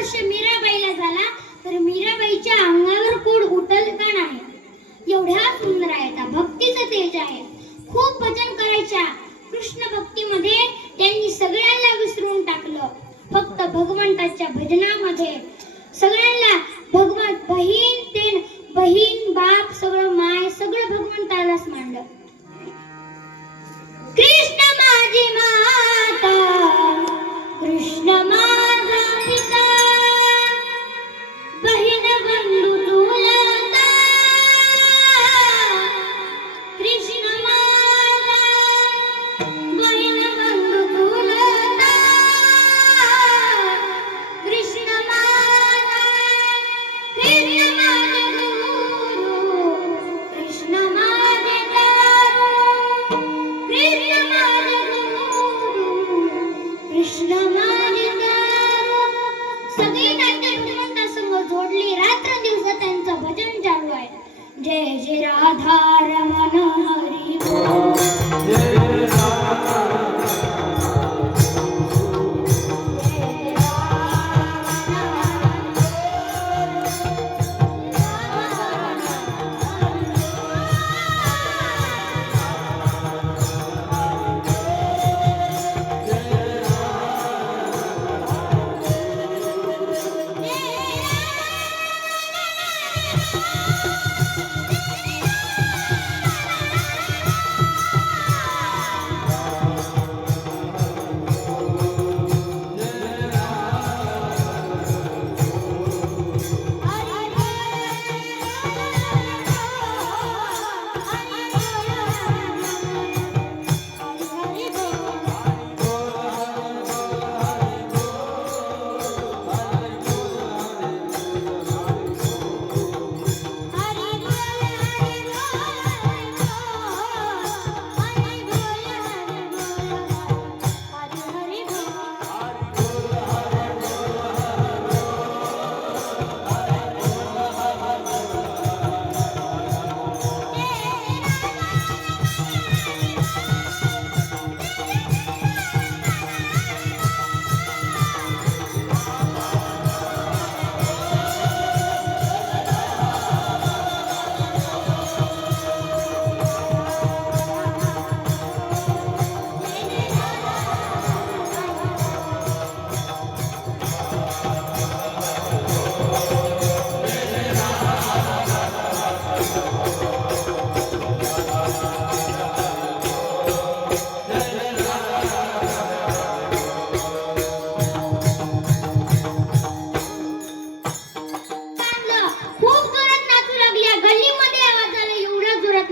स्पर्श मीराबाईला झाला तर मीराबाईच्या अंगावर कोड उठल का नाही, एवढ्या सुंदर आहे त्या भक्तीचं तेज आहे. खूप भजन करायच्या. कृष्ण भक्तीमध्ये त्यांनी सगळ्यांना विसरून टाकलं. फक्त भगवंताच्या भजनामध्ये सगळ्यांना भगवान बहीण बाप सगळं माय सगळं भगवंतालाच मांडलं. कृष्ण माझी माता, कृष्ण माझा पिता, बहीण बंधू चुलता, कृष्ण माझा बहीण बंधू चुलता, कृष्ण माझा, कृष्ण माझे गुरु, कृष्ण माझे दारू, कृष्ण माझे गुरु, कृष्ण माझे दारू. सगळी नाट्य भगवंतासंग जोडली. रात्र दिवस त्यांचं भजन चालू आहे. जय जय राधा रमण हरी बोल. जय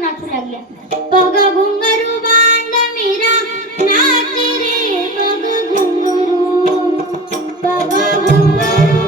नाचू लागल्या. बघ घुंगरू बांध मीरा नाच रे, बघ घुंगरू, बघ घुंगरू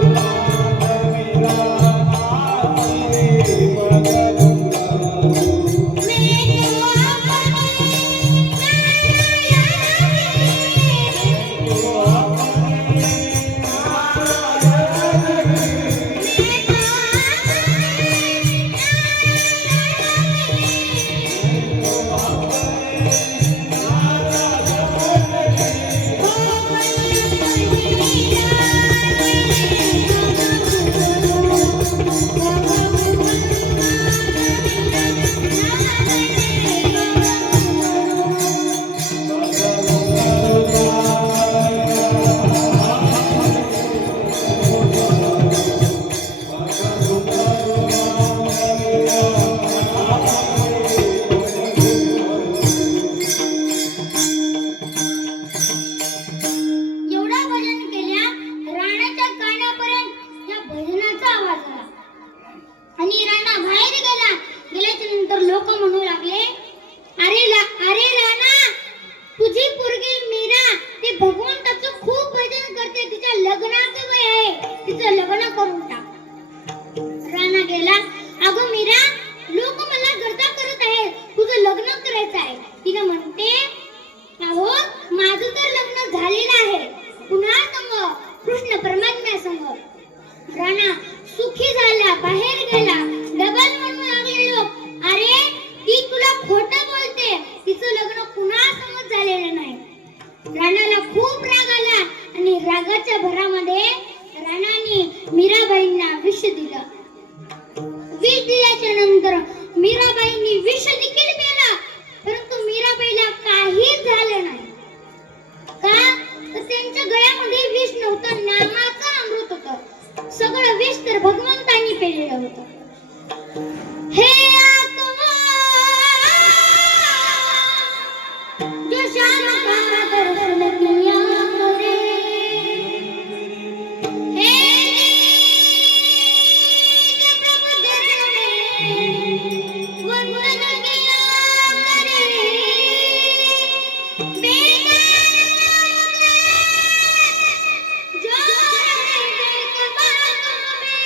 भगवंतांनी पेरलेलं होतं. हे आत्मा जो श्याम का दर्शन किया करे, हे जो प्रभु दर्शने वंदन किया करे, बेटा जो रहे देख बातों में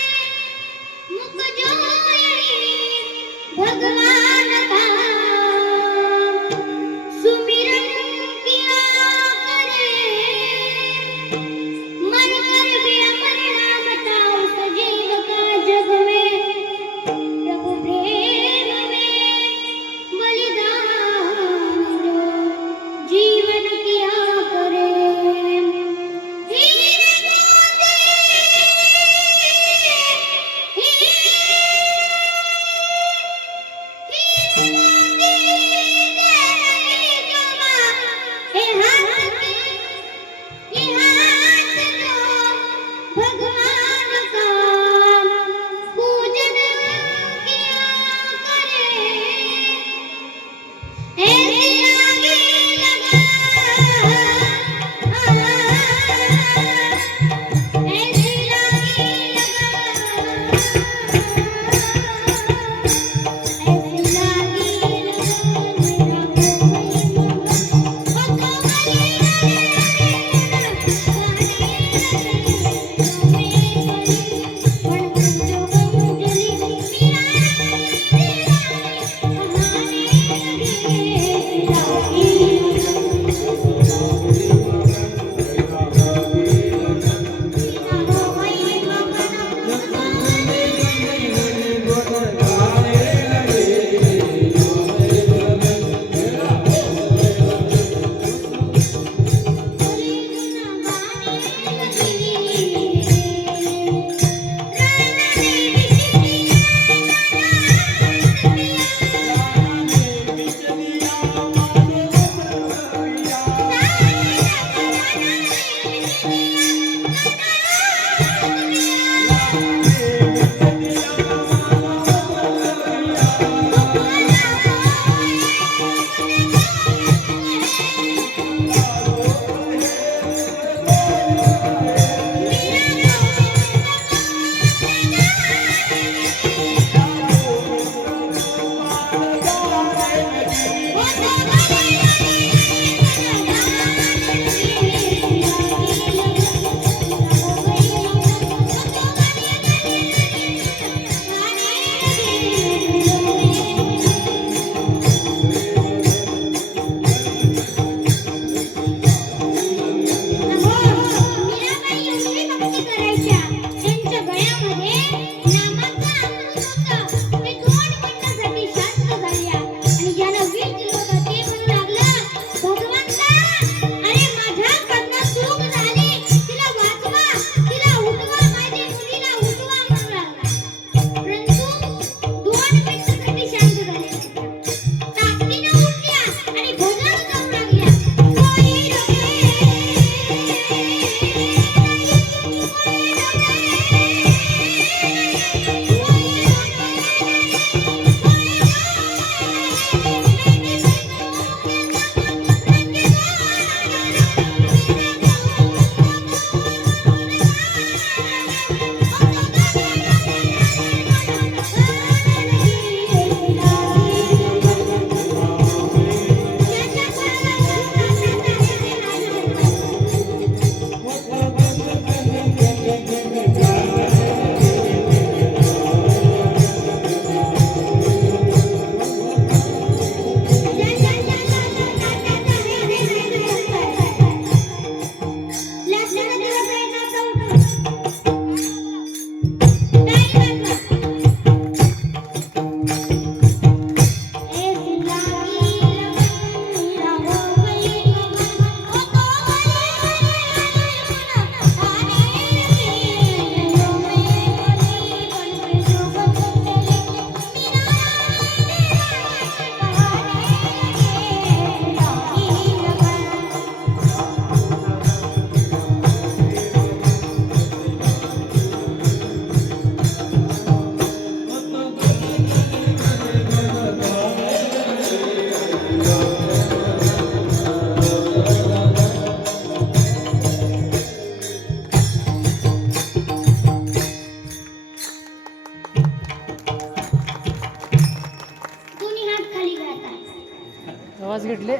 आताच घेतले.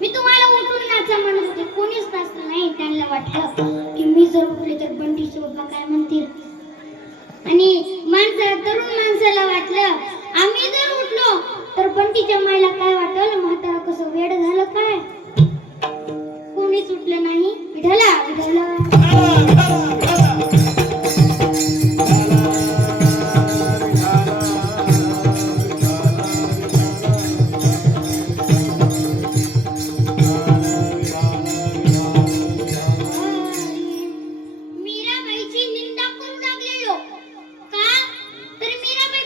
मी तुम्हाला उठून नाचा म्हणत होते, कोणीच नाचलं नाही. त्यांना वाटलं की मी जर उठले तर बंटीचे बाबा काय म्हणतील, आणि तरुण माणसाला वाटलं आम्ही जर उठलो तर बंटीच्या मायला काय वाटलं, म्हातारा कसं वेड झालं काय. कोणीच उठलं नाही. विठला विठला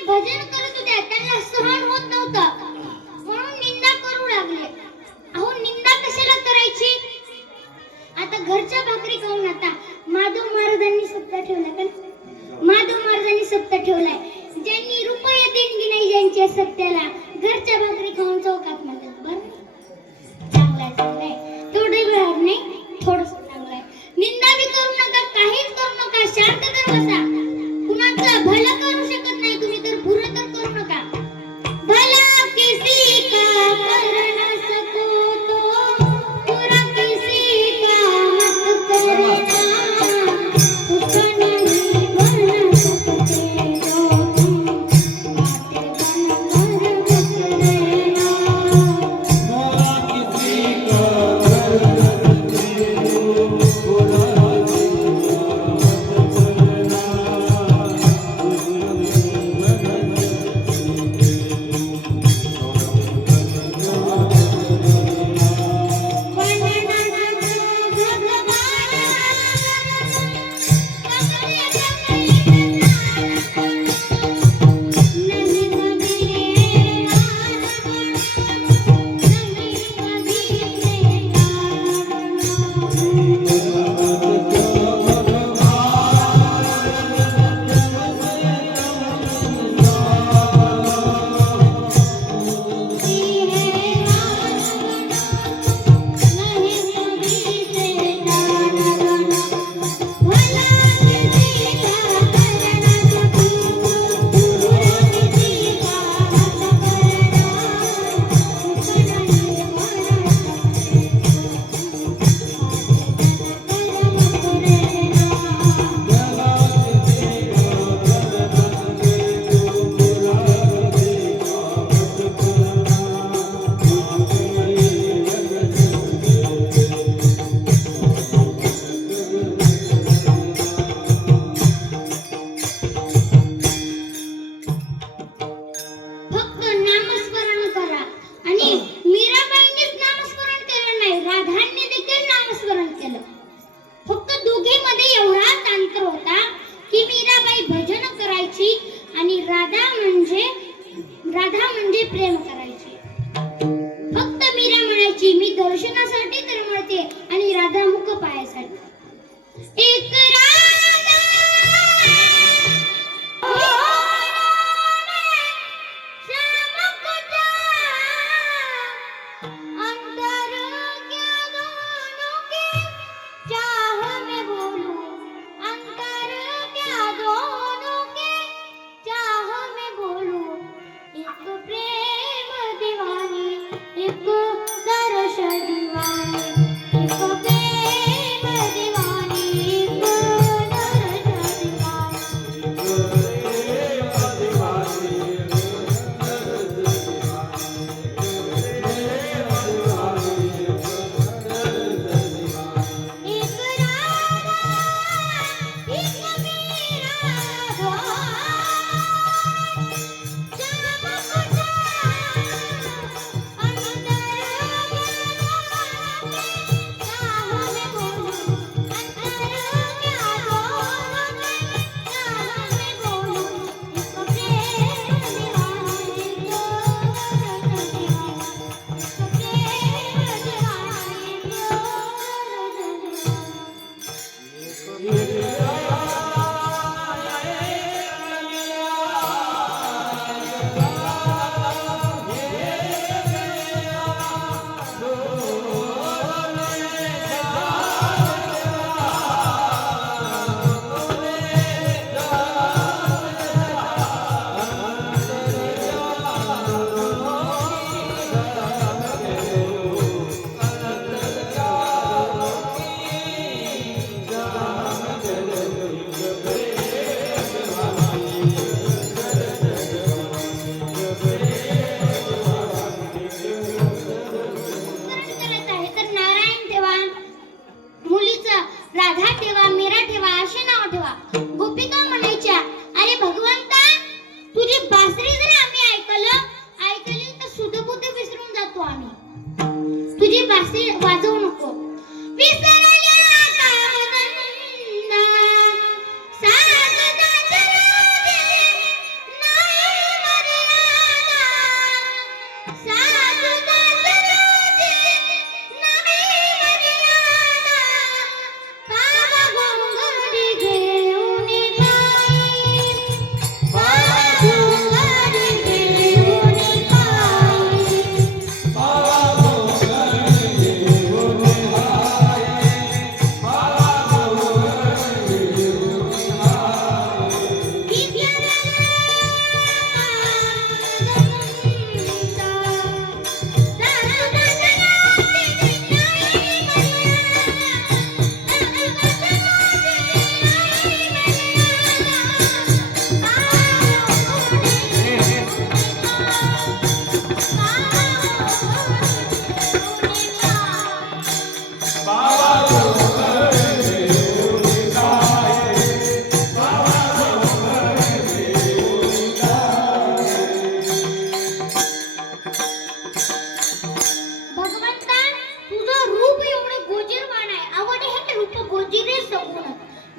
भजन करत होत्या, त्यांना सहन होत नव्हतं म्हणून निंदा करू लागले. अहो निंदा कशाला करायची. आता घरच्या भाकरी खाऊन आता माधव महाराजांनी सप्ताह ठेवला का, माधव महाराजांनी सप्ताह ठेवलाय. ज्यांनी रुपये देणगी नाही ज्यांच्या सत्याला, घरच्या भाकरी खाऊन चौकात म्हणतात. बरं चांगलाय तेवढे बाहेर नाही, थोडस चांगलाय. निंदा बी करू नका, काहीच करू नका, शांत तर बसा. कुणाचं भलं करू शकत नाही तुम्ही तर बुरं तर करू नका. भला किसी का कर न सको तो बुरा किसी का मत करना. उसका नहीं बन सकते तो तुम खातिर बन कर मत रहना. भला किसी का कर न सको बुरा प्रेम करायची. फक्त मीरा म्हणायची मी दर्शनासाठी तर मिळते आणि राधा मुख पायासाठी. एक राधा अंतर क्या दोनों के चाह में बोलूं, अंतर क्या दोनों के चाह में बोलूं. एक प्रेम दीवानी, एक दर्श दीवानी, एक प्रेम दीवानी, एक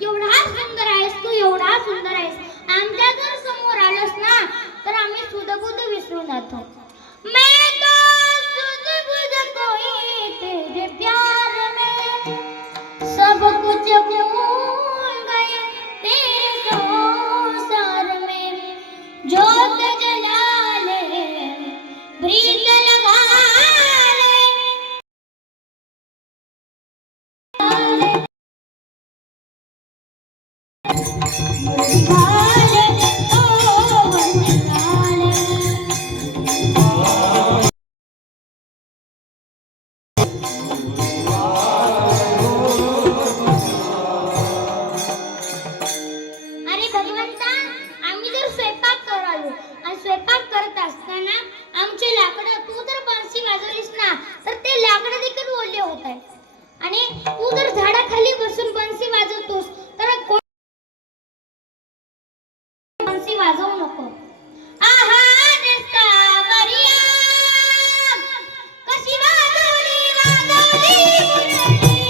एवढा सुंदर आहेस तू, एवढा सुंदर आहेस. आमच्या जर समोर आलोस ना तर आम्ही सुधबुध विसरून जातो. मैं तो सुध-बुध कोई तेरे प्यार में सब कुछ भूल गए तेरे संसार में. ज्योत जला ले, प्रीत लगा ले, निकाले, ओ निकाले. अरे भगवंता, आम्ही जर स्वयंपाक करालो आणि स्वयंपाक करत असताना आमचे लाकडं तू जर बंसी वाजवलीस ना तर ते लाकडं देखील ओले होत आहे. आणि तू जर झाडाखाली बसून बंसी वाजवतोस तर कोण बंसी वाजवू नको. आहा रे सावरिया, कशी वाजवली वाजवली मुरली.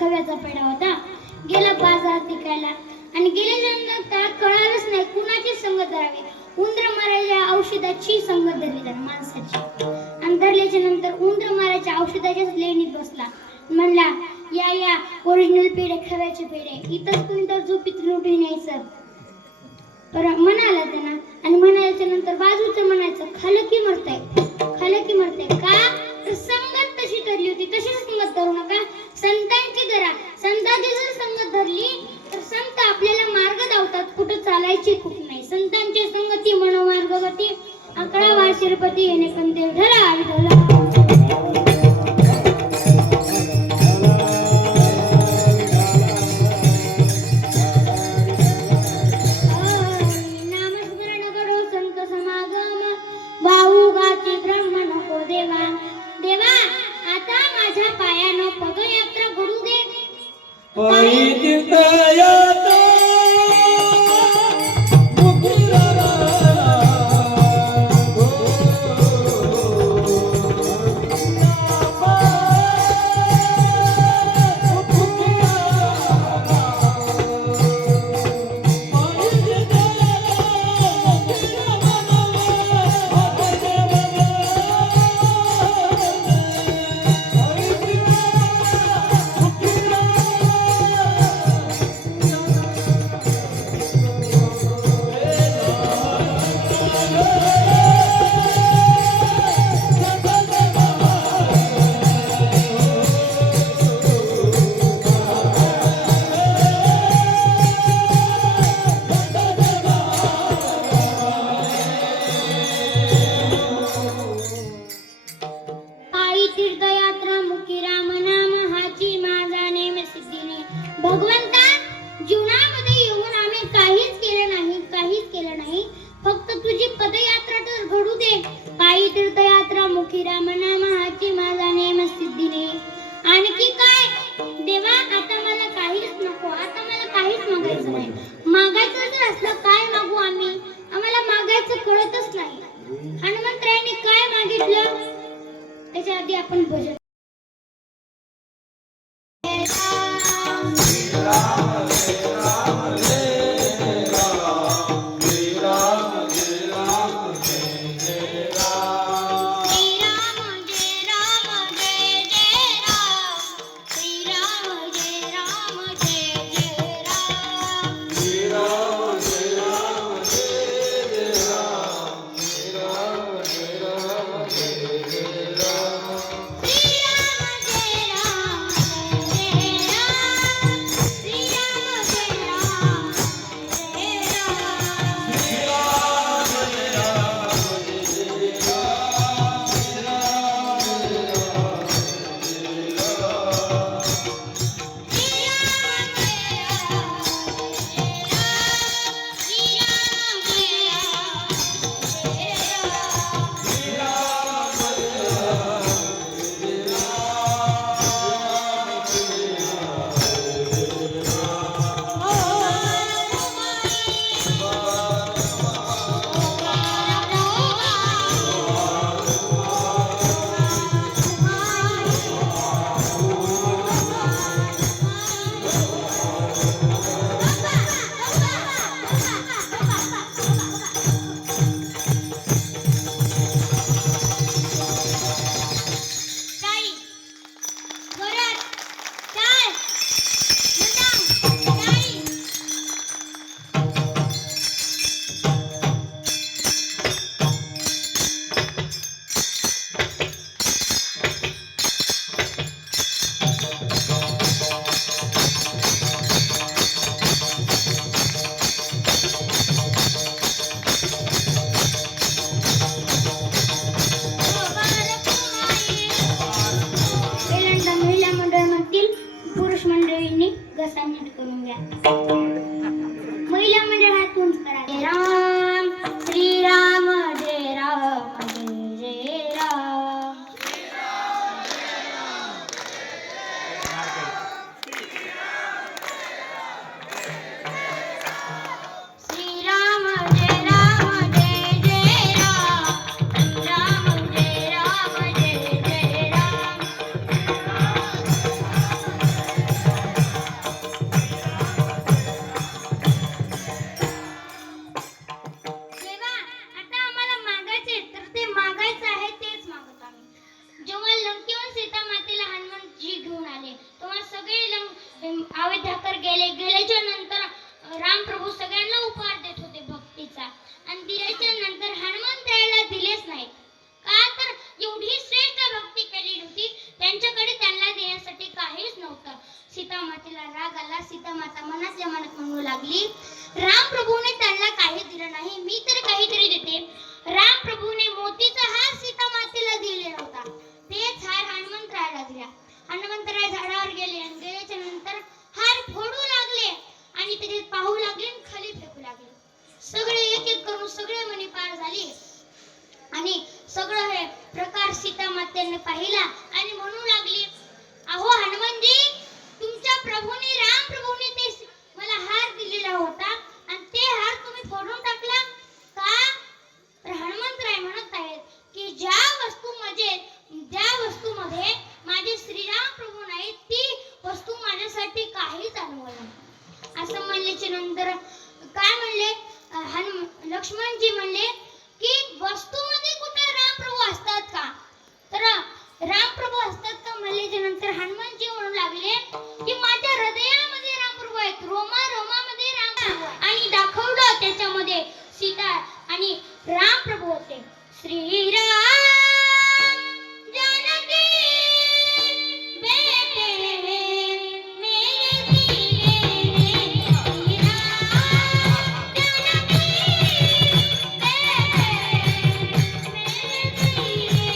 खव्याचा पेढा होता. गेला बाजारात विकायला आणि गेल्यानंतर त्याला कळालंच नाही कुणाची संगत धरावी. उंदर मारायच्या औषधाची संगत धरली त्या माणसाची आणि धरल्याच्या नंतर उंदर मारायच्या औषधाच्याच लेणीत बसला. म्हणला या या ओरिजिनल पेढे, खव्याचे पेढे, इथंच कोणी तर झोपीत लुटून यायचं. पर म्हणाला त्यांना आणि म्हणायच्या नंतर बाजूचं म्हणायचं खालं की मरतंय, खालं की मरतंय. का तर संगत तशी धरली होती, तशीच संगत धरू नका, संतांची धरा. संतांची जर संगत धरली तर संत आपल्याला मार्ग दावतात, कुठं चालायची कुठं नाही. संतांची संगती मनोमार्ग गती, अकरा वार शिरपती येणे कंदे ढला विढला. सांगितलं त्याच्या आधी आपण भजन घसा नीट करून घ्या. महिला मंडळ हातून करा. जय राम श्रीराम जय राम जय राम. श्रीराम जय राम जय जय राम. राम जय राम जय जय राम. देवा, आता आम्हाला मागायचे तर ते मागायचं आहे तेच मागत आम्ही. जेव्हा लंकेवर सीता मातेला हनुमंतजी घेऊन आले तेव्हा सगळे अयोध्याकर गेल्याच्या नंतर रामप्रभू सगळ्यांना उपहार देत होते भक्तीचा आणि दिल्याच्या नंतर हनुमंतरायाला दिलेच नाहीत. का तर एवढी श्रेष्ठ भक्ती केली होती त्यांच्याकडे त्यांना देण्यासाठी काहीच नव्हतं. सीता मातेला राग आला. सीता माता मनातल्या मनात म्हणू लागली, रामप्रभूने त्यांना काही दिलं नाही, मी तर काहीतरी देते. रामप्रभूने मोतीचा हार सीता मातेला दिलेला होता, तेच हार हनुमंतरायाला दिला. हनुमंतराय झाडावर गेले आणि गेल्याच्या नंतर हार फोडू लागले आणि त्याच्यात पाहू लागले आणि खाली फेकू लागले. सगळे एक एक करून सगळे मणी पार झाली आणि सगळं हे प्रकार सीता मातेने पाहिला आणि म्हणू लागली, अहो हनुमानजी, तुमच्या प्रभूने रामप्रभूने ते मला हार दिलेला होता आणि ते हार तुम्ही फोडून टाकला का? तर हनुमंतराय म्हणत आहेत की ज्या वस्तूमध्ये माझे श्रीराम प्रभू नाही ती वस्तू माझ्यासाठी काहीच अनमोल नाही. असं म्हणल्याच्या नंतर काय म्हणले लक्ष्मणजी म्हणले की वस्तूमध्ये कुठे रामप्रभू असतात का? तर रामप्रभू असतात का म्हणल्याच्या नंतर हनुमानजी म्हणू लागले की माझ्या हृदयामध्ये रामप्रभू आहेत, रोमामध्ये रामप्रभू आहेत. आणि दाखवलं त्याच्यामध्ये सीता आणि रामप्रभू होते. श्रीराम जानकी बेटे मेरे दिले, श्रीराम जानकी बेटे मेरे दिले.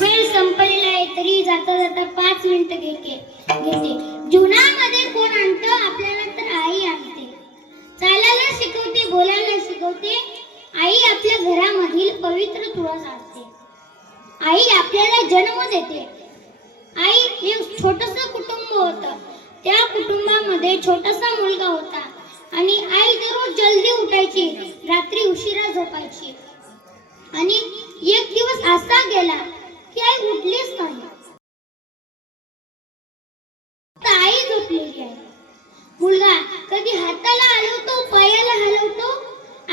वेळ संपलेला आहे तरी जाता जाता 5 मिनिटं घेते. जीवनामध्ये कोण आणतं आपल्याला तर आई आणते. चालायला शिकवते, बोलायला शिकवते. आई आपल्या घरामधील पवित्र तुळस असते. आई आपल्याला जन्म देते. आई एक छोटंसं कुटुंब होतं. त्या कुटुंबामध्ये छोटासा मुलगा होता आणि आई दररोज जल्दी उठायची, रात्री उशिरा झोपायची. आणि एक दिवस असा गेला की आई उठलीच नाही. आई झोपलेली आहे. मुलगा कधी हाताला हलवतो, पायाला हलवतो.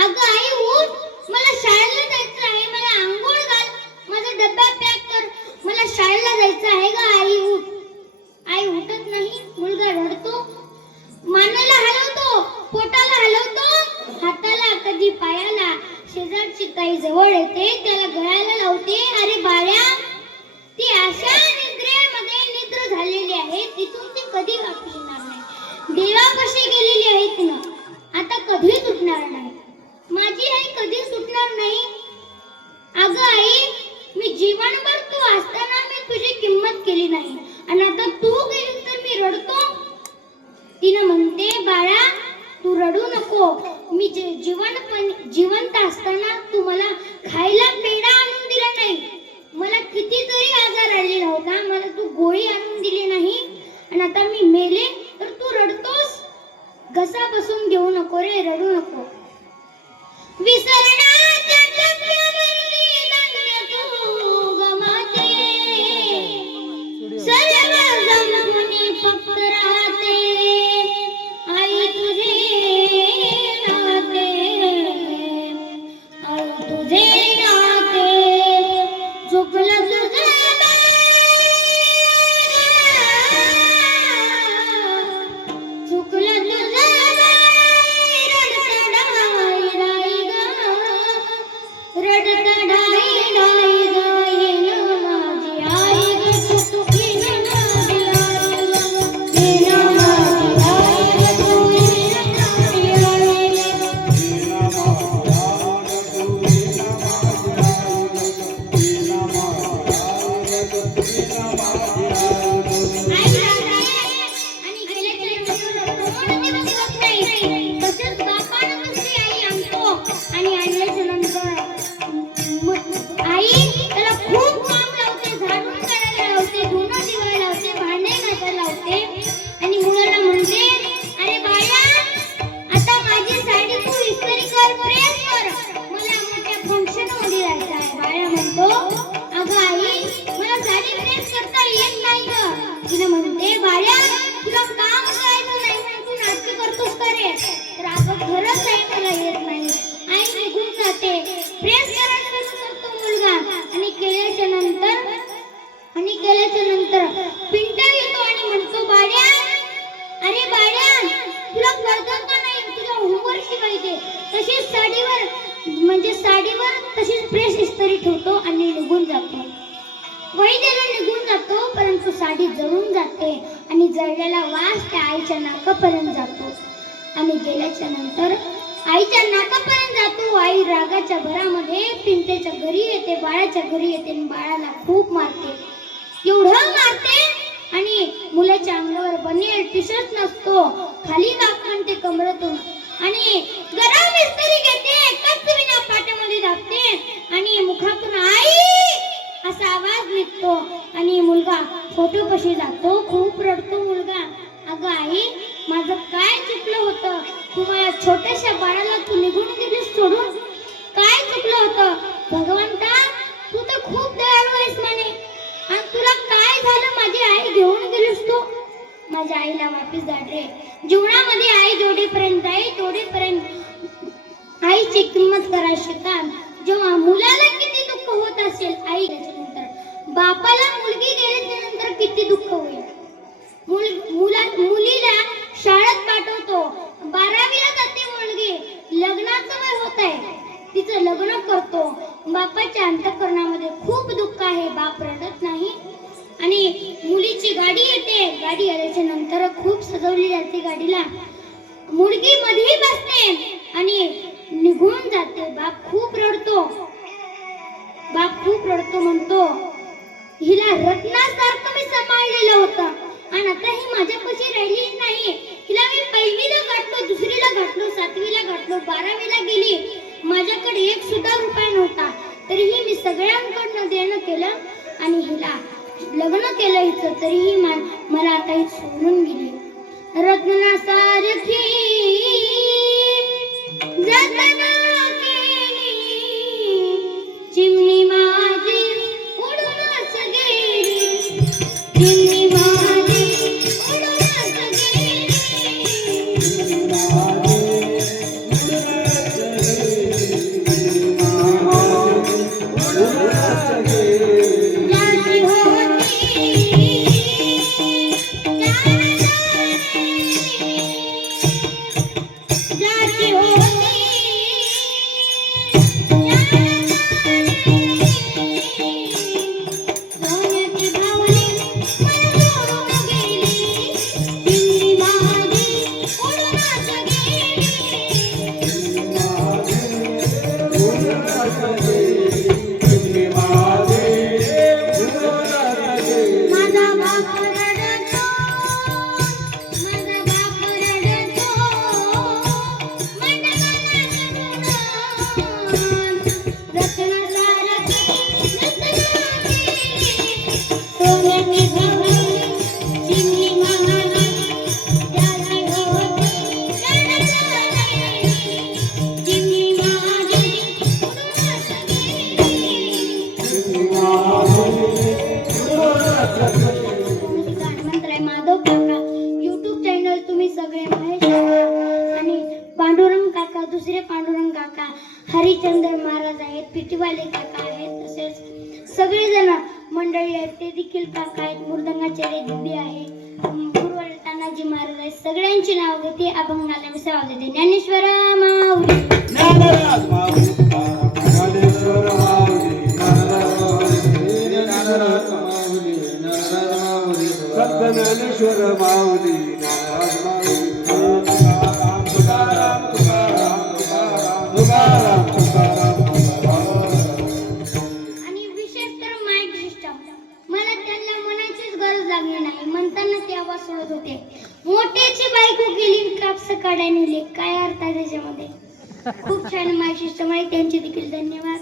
अगं आई उठ, मला शाळेला जायचं आहे, मला आंघोळ घाल, माझा डब्बा पॅक कर, मला शाळेला जायचं आहे ग आई उठ. आई उठत नाही. मुलगा रडतो, मानेला हलवतो, पोटाला हलवतो, हाताला कधी पायाला. शेजारची ताई जवळ येते, त्याला गळ्याला लावते. अरे बाळ्या, ती अशा निद्रेमध्ये निद्र झालेली आहे, तिथून ती कधी उठणार नाही. देवापाशी गेलेली आहे तिनं, आता कधीच उठणार नाही. माझी आई कधीच उठणार नाही. अगं आई, मी जीवनभर तू असताना मी तुझी किंमत केली नाही आणि आता तू गेली तर मी रडतो. तिनं म्हणते, बाळा तू रडू नको. मी जिवंत असताना तू मला खायला पेढा आणून दिला नाही. मला कितीतरी आजार आलेला होता, मला तू गोळी आणून दिली नाही आणि आता मी मेले तर तू रडतोस. घसा बसून घेऊ नको रे, रडू नको. विसरण्याच्या टप्प्यावरती धन्य तू गमाते, सर्व संपूर्ण फक्त राहते आई तुझे नाते, आई तुझे नाते. झोपलं तुझं चुकलं तुझं रडत डाई डाई गाईल माझी आई ग, तू येईन माझी आई ग, येईन माझी आई ग, तू येईन माझी आई आणि गेल्याच्या तसेच बापानं दुसरी आई आणतो आणि आणल्याच्या नंतर आई त्याला खूप काम लावते, झाडून काढायला लावते, धुणं धुवायला लावते, भांडे घासायला लावते आणि मुलाला म्हणते, अरे बाळा, आता माझी साडी तू इस्त्री कर, प्रेस कर, मला मोठ्या फंक्शन मध्ये जायचं आहे. बाळा म्हणतो, अगं आई, मला साडी प्रेस करता येत नाही ग. तिने म्हणते, बाळा, तुला काम करायचं नाही म्हणून तू नाटक करतोस का रे? तर अगं खरंच आहे, मला येत नाही. आई निघून जाते. प्रेस करायला करतो मुलगा आणि केल्याच्या नंतर पिंट्या येतो आणि म्हणतो, बाळ्या, अरे बाळ्या, तुला कळतं का नाही, तुझा होमवर्क शिकायचे. तशीच साडीवर तशीच प्रेस इस्त्री ठेवतो आणि निघून जातो. वही द्यायला निघून जातो, परंतु साडी जळून जाते आणि जळलेला वास त्या आईच्या नाकापर्यंत जातो आणि गेल्याच्या नंतर आईच्या नाकापर्यंत जातो. आई रागाच्या भरामध्ये पिंट्याच्या घरी येते, बाळाच्या घरी येते आणि बाळाला खूप मारते. एवढं मारते आणि मुलाच्या अंगावर बनियल टी शर्ट नसतो, खाली कापणते कमरेतून आणि गरम इस्त्री घेते, कच विना पाठ येतो आणि मुलगा फोटोपाशी जातो. खूप रडतो मुलगा. अगं आई, माझं काय चुकलं होतं? तू माझ्या छोट्याशा बाळाला तू निघून गेलीस सोडून. काय चुकलं होतं? भगवंता, तू तर खूप दयाळू आहेस म्हणे. आणि तुला काय झालं? माझी आई घेऊन गेलीस तू. माझ्या आईला वापस धाड रे. जीवनामध्ये आई जेवढेपर्यंत आहे तेवढेपर्यंत आईची किंमत करायला शिका. जेव्हा मुलाला किती दुःख होत असेल आई गेल्यानंतर, बापाला मुलगी गेल्यानंतर किती दुःख होईल. मुलीला शाळेत पाठवतो, 12वीला जाते मुलगी, लग्नाचं वय होत आहे, तिचं लग्न करतो. बापाच्या अंतःकरणामध्ये खूप दुःख आहे. बाप रडत नाही. आणि मुलीची गाडी येते, गाडी आल्याच्या नंतर खूप सजवली जाते गाडीला. मुलगी मध्ये बसते आणि निघून जाते. बाप खूप रडतो. म्हणतो, हिला रत्नासारखं मी सांभाळलेलं होतं आणि आता ही माझ्यापाशी राहिली नाही. हिला मी 1वीला घातलो, 2रीला घातलो, 7वीला घातलो, 12वीला गेली. माझ्याकडे एक सुद्धा रुपया नव्हता, तरीही मी सगळ्यांकडनं देणं केलं आणि हिला लग्न केलं हिचं. तरीही मला आता ही सोडून गेली. रत्नासारखी जतना केली, चिमणी माझी उडूनच गेली. चिमणी माझी उडूनच गेली. ज्याची हरिचंद्र महाराज आहेत, पिटीवाले काका आहेत, तसेच सगळेजण मंडळी आहेत ते देखील काका आहेत. मृदंगाचार्य दिदी आहे, गुरुवार तानाजी महाराज आहेत. सगळ्यांची नाव घेते, अभंगाला मी सेवा देते. ज्ञानेश्वर माऊली, ज्ञानराज माऊली, ज्ञानेश्वर माऊली, ज्ञानराज माऊली, संत ज्ञानेश्वर माऊली, ज्ञानराज माऊली. तुकाराम, तुकाराम, तुकाराम, तुकाराम, तुकाराम, तुकाराम. आणि विशेष तर माईक सिस्टम, मला त्यांना म्हणायचीच गरज लागली नाही. म्हणताना ते आवाज सोडत होते. मोठ्याची बायको गेली, कापस काढायला नेली. काय अर्थ आहे त्याच्यामध्ये? खूप छान माईक सिस्टम आहे, त्यांचे देखील धन्यवाद.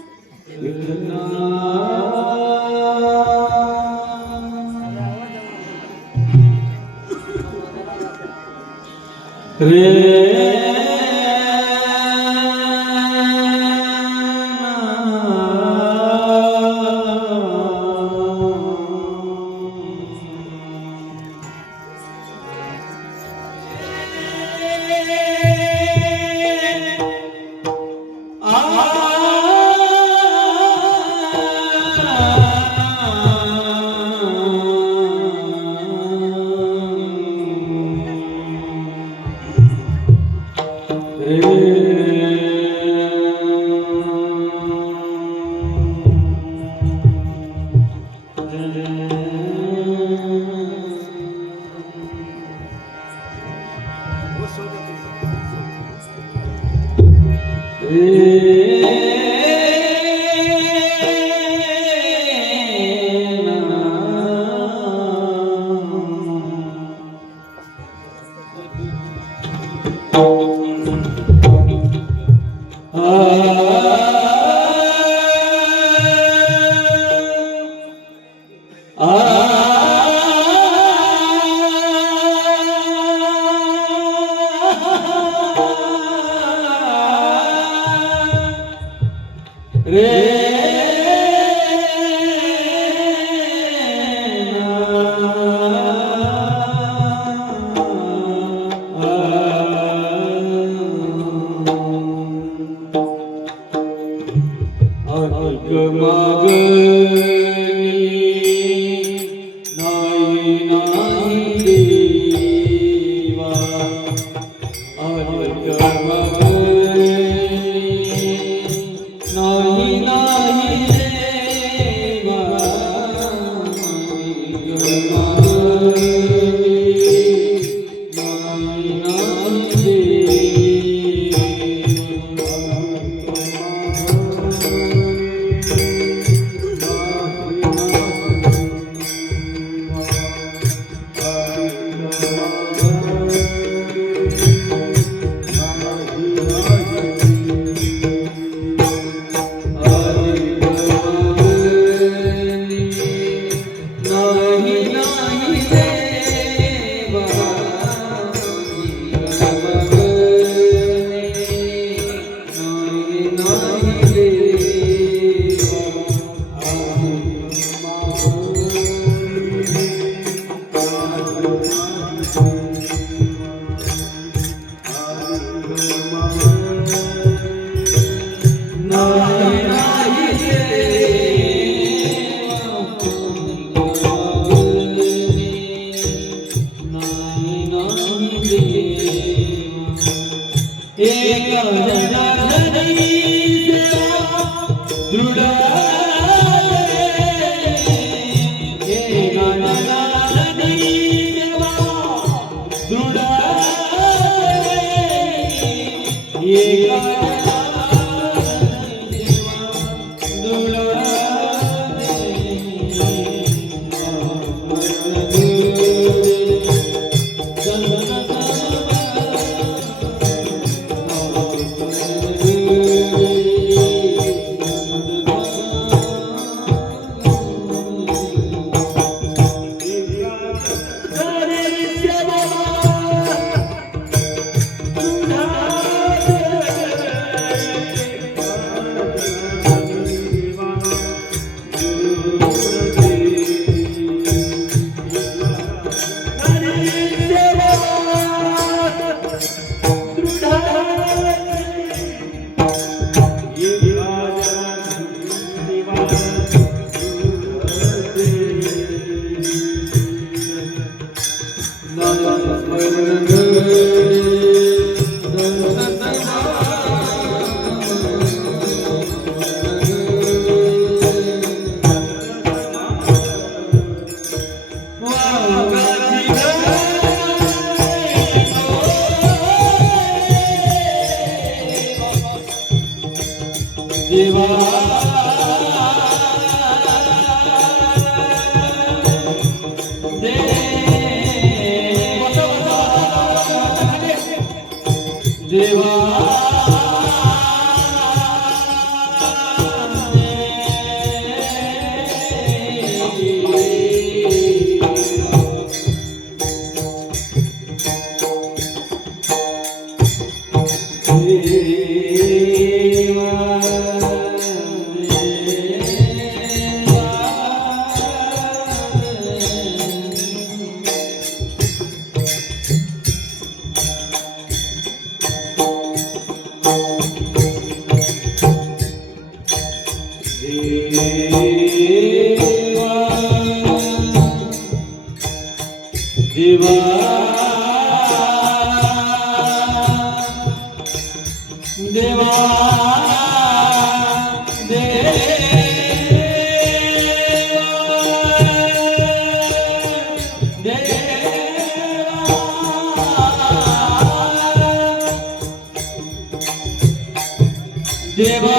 देवा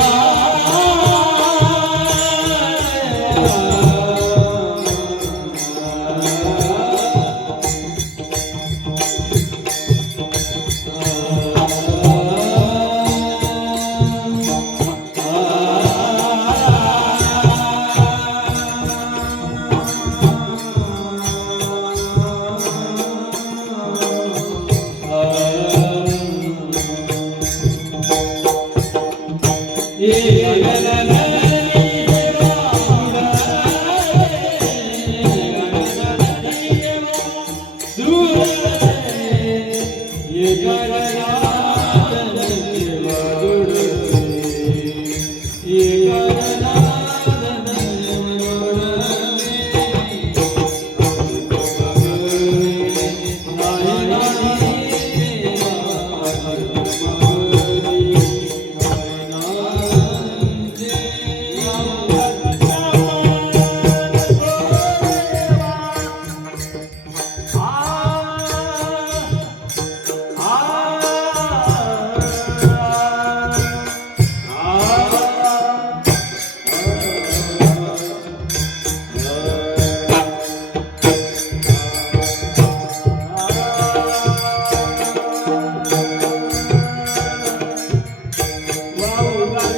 वाव